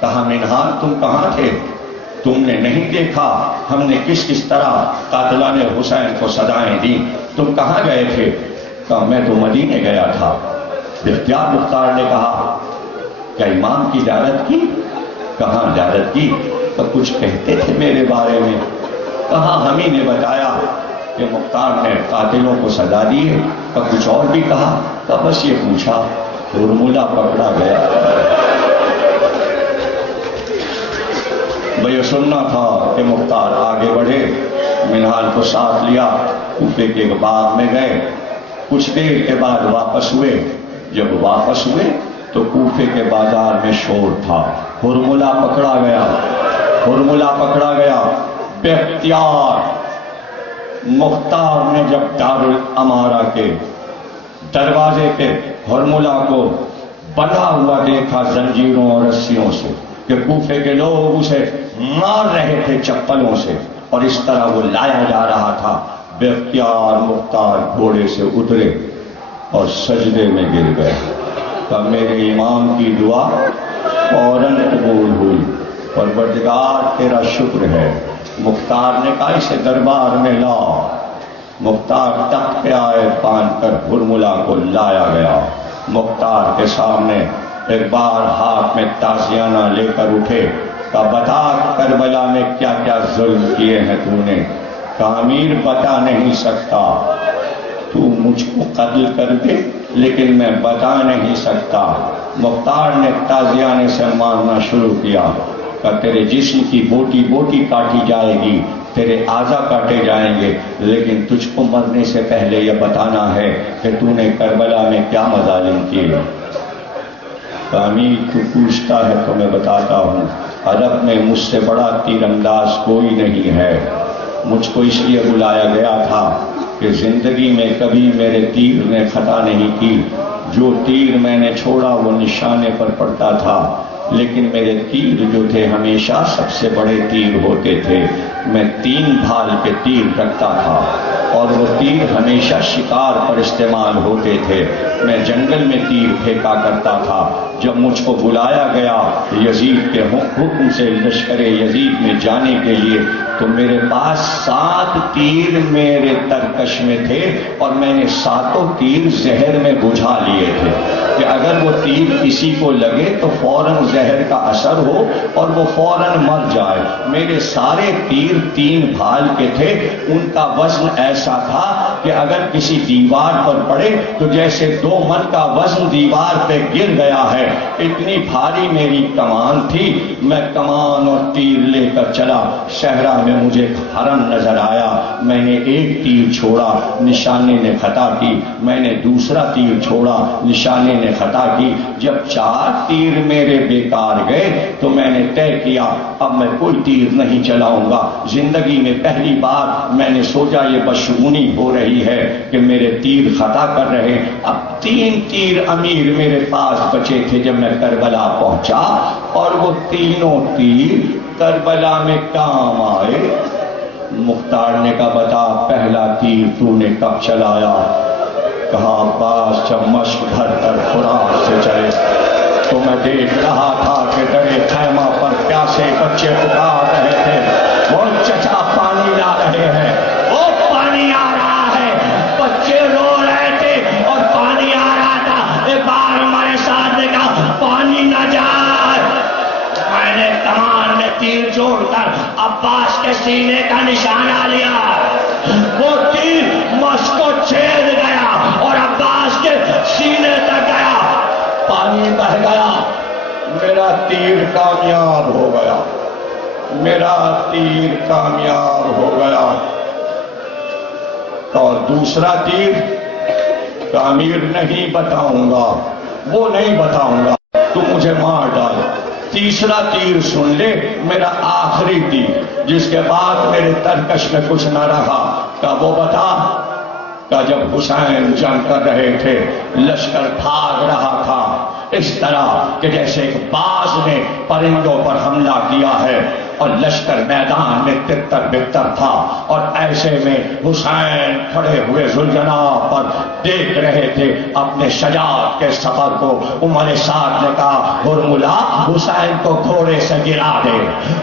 کہا منہال تم کہاں تھے؟ تم نے نہیں دیکھا ہم نے کس کس طرح قاتلان حسین کو سزائیں دی، تم کہاں گئے تھے؟ کہا میں تو مدینے گیا تھا۔ اختیار مختار نے کہا کیا امام کی زیارت کی؟ کہاں زیارت کی؟ تو کچھ کہتے تھے میرے بارے میں؟ کہاں ہم ہی نے بتایا کہ مختار نے قاتلوں کو سزا دی ہے۔ کچھ اور بھی کہا؟ تو بس یہ پوچھا ہرملہ پکڑا گیا۔ یہ سننا تھا کہ مختار آگے بڑھے، منہال کو ساتھ لیا، کوفے کے باغ میں گئے، کچھ دیر کے بعد واپس ہوئے۔ جب واپس ہوئے تو کوفے کے بازار میں شور تھا، ہرملہ پکڑا گیا، ہرملہ پکڑا گیا۔ بے اختیار مختار نے جب دارالامارہ کے دروازے پہ ہرملہ کو بندھا ہوا دیکھا زنجیروں اور رسیوں سے کہ کوفے کے لوگ اسے مار رہے تھے چپلوں سے اور اس طرح وہ لایا جا رہا تھا، بے اختیار مختار گھوڑے سے اترے اور سجدے میں گر گئے۔ کہ میرے امام کی دعا فوراً قبول ہوئی، پروردگار تیرا شکر ہے۔ مختار نے کہا اسے دربار میں لا۔ مختار تخت پہ آئے، باندھ کر ہرملہ کو لایا گیا۔ مختار کے سامنے ایک بار ہاتھ میں تازیانہ لے کر اٹھے، کہا بتا کربلا میں کیا کیا ظلم کیے ہیں تو نے؟ کہا امیر بتا نہیں سکتا، تو مجھ کو قتل کر دے لیکن میں بتا نہیں سکتا۔ مختار نے تازیانے سے مارنا شروع کیا، کہا تیرے جسم کی بوٹی بوٹی کاٹی جائے گی، تیرے اعضا کاٹے جائیں گے، لیکن تجھ کو مرنے سے پہلے یہ بتانا ہے کہ تو نے کربلا میں کیا مظالم کیے۔ امیر تو پوچھتا ہے تو میں بتاتا ہوں، عرب میں مجھ سے بڑا تیر انداز کوئی نہیں ہے۔ مجھ کو اس لیے بلایا گیا تھا کہ زندگی میں کبھی میرے تیر نے خطا نہیں کی. جو تیر میں نے چھوڑا وہ نشانے پر پڑتا تھا، لیکن میرے تیر جو تھے ہمیشہ سب سے بڑے تیر ہوتے تھے. میں 3 بھال کے تیر رکھتا تھا اور وہ تیر ہمیشہ شکار پر استعمال ہوتے تھے. میں جنگل میں تیر پھینکا کرتا تھا. جب مجھ کو بلایا گیا یزید کے حکم سے لشکر یزید میں جانے کے لیے، تو میرے پاس 7 تیر میرے ترکش میں تھے اور میں نے 7 تیر زہر میں بجھا لیے تھے کہ اگر وہ تیر کسی کو لگے تو فوراً زہر کا اثر ہو اور وہ فوراً مر جائے. میرے سارے تیر 3 بھال کے تھے. ان کا وزن ایسا تھا کہ اگر کسی دیوار پر پڑے تو جیسے 2 من کا وزن دیوار پہ گر گیا ہے، اتنی بھاری میری کمان تھی. میں کمان اور تیر لے کر چلا. صحرا میں مجھے ہرن نظر آیا. میں نے 1 تیر چھوڑا، نشانے نے خطا کی. میں نے دوسرا تیر چھوڑا، نشانے نے خطا کی. جب 4 تیر میرے بیکار گئے تو میں نے طے کیا اب میں کوئی تیر نہیں چلاؤں گا. زندگی میں پہلی بار میں نے سوچا یہ بشگونی ہو رہی ہے کہ میرے تیر خطا کر رہے ہیں. اب 3 تیر امیر میرے پاس بچے تھے جب میں کربلا پہنچا، اور وہ تینوں تیر کربلا میں کام آئے. مختار نے کہا بتا پہلا تیر تو نے کب چلایا؟ کہا عباس جب مشق بھر کر خوراک سے چلے تو میں دیکھ رہا تھا کہ درے خیمہ پر پیاسے بچے پکار رہے تھے. وہ چچا پانی لا رہے ہیں، وہ پانی آ رہا ہے. بچے رو رہے تھے اور پانی آ رہا تھا. ایک بار ہمارے ساتھ نے کہا پانی نہ جائے. میں نے کمان میں تیر جوڑ کر عباس کے سینے کا نشانہ لیا. وہ تیر مشق کو چھید گیا اور عباس کے سینے تک گیا. پانی بہ گیا. میرا تیر کامیاب ہو گیا. میرا تیر کامیاب ہو گیا. اور دوسرا تیر تعمیر نہیں بتاؤں گا، وہ نہیں بتاؤں گا، تو مجھے مار ڈال. تیسرا تیر سن لے، میرا آخری تیر جس کے بعد میرے ترکش میں کچھ نہ رہا. کا وہ بتا کہ جب حسین جنگ کر رہے تھے لشکر بھاگ رہا تھا اس طرح کہ جیسے ایک باز نے پرندوں پر حملہ کیا ہے اور لشکر میدان میں تتر بتر تھا، اور ایسے میں حسین کھڑے ہوئے ذوالجناح پر دیکھ رہے تھے اپنے شجاعت کے سفر کو. عمر سعد نے کہا ہرملا حسین کو گھوڑے سے گرا دے.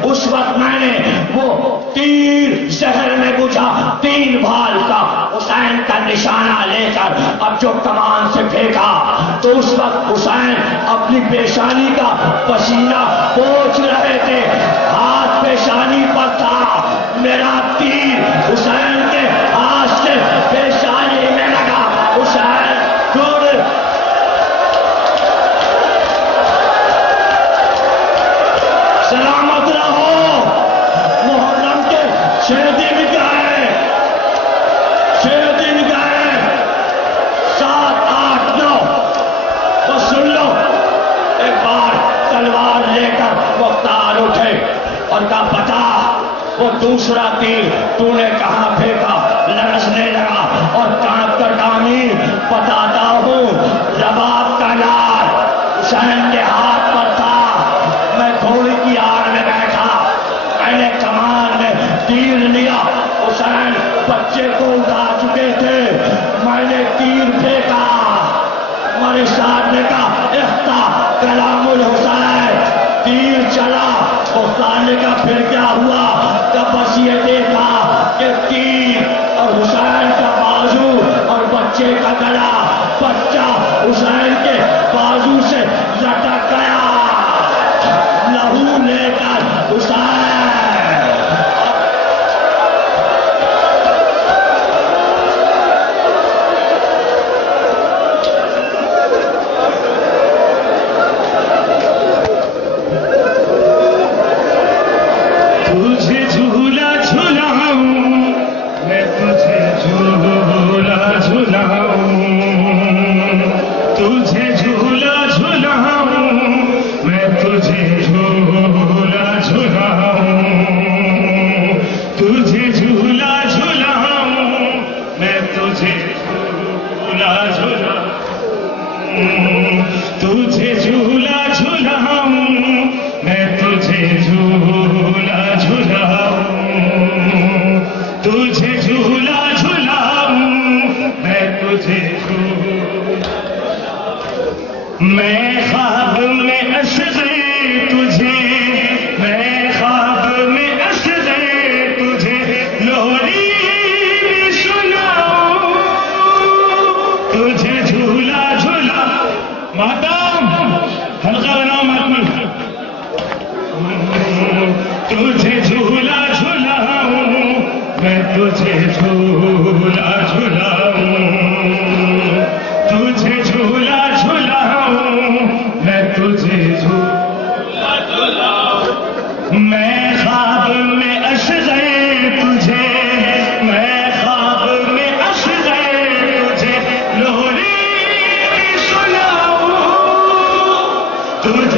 اس وقت میں نے وہ تیر زہر میں بجھا 3 بھال کا حسین کا نشانہ لے کر اب جو کمان سے پھینکا تو اس وقت حسین اپنی پیشانی کا پسینہ پوچھ رہے تھے. ہاتھ پیشانی پر تھا. میرا تیر حسین کے ہاتھ سے پیشانی میں لگا. حسین دور سلامت رہو. محرم کے 6 دن گئے، 6 دن گئے، 7، 8، 9. تو سن لو، ایک بار تلوار لے کر مختار اٹھے اور کہا بتا وہ دوسرا تیر تو نے کہاں پھینکا؟ لرزنے لگا اور کانپ کر تعمیر بتاتا ہوں. رباب کا نار حسین کے ہاتھ پر تھا. میں گھوڑے کی آڑ میں بیٹھا، میں نے کمان میں تیر لیا. حسین بچے کو اٹھا چکے تھے. میں نے تیر پھینکا. ہمارے ساتھ نے کہا اختا کلام الحسین. تیر چلا. مختار نے کہا پھر کیا ہوا؟ تب بس یہ دیکھا کہ تیر اور حسین کا بازو اور بچے کا گلا. بچہ حسین کے بازو سے لٹک گیا. لہو لے کر حسین تجھے جھولا جھولا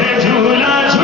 ہے جھولا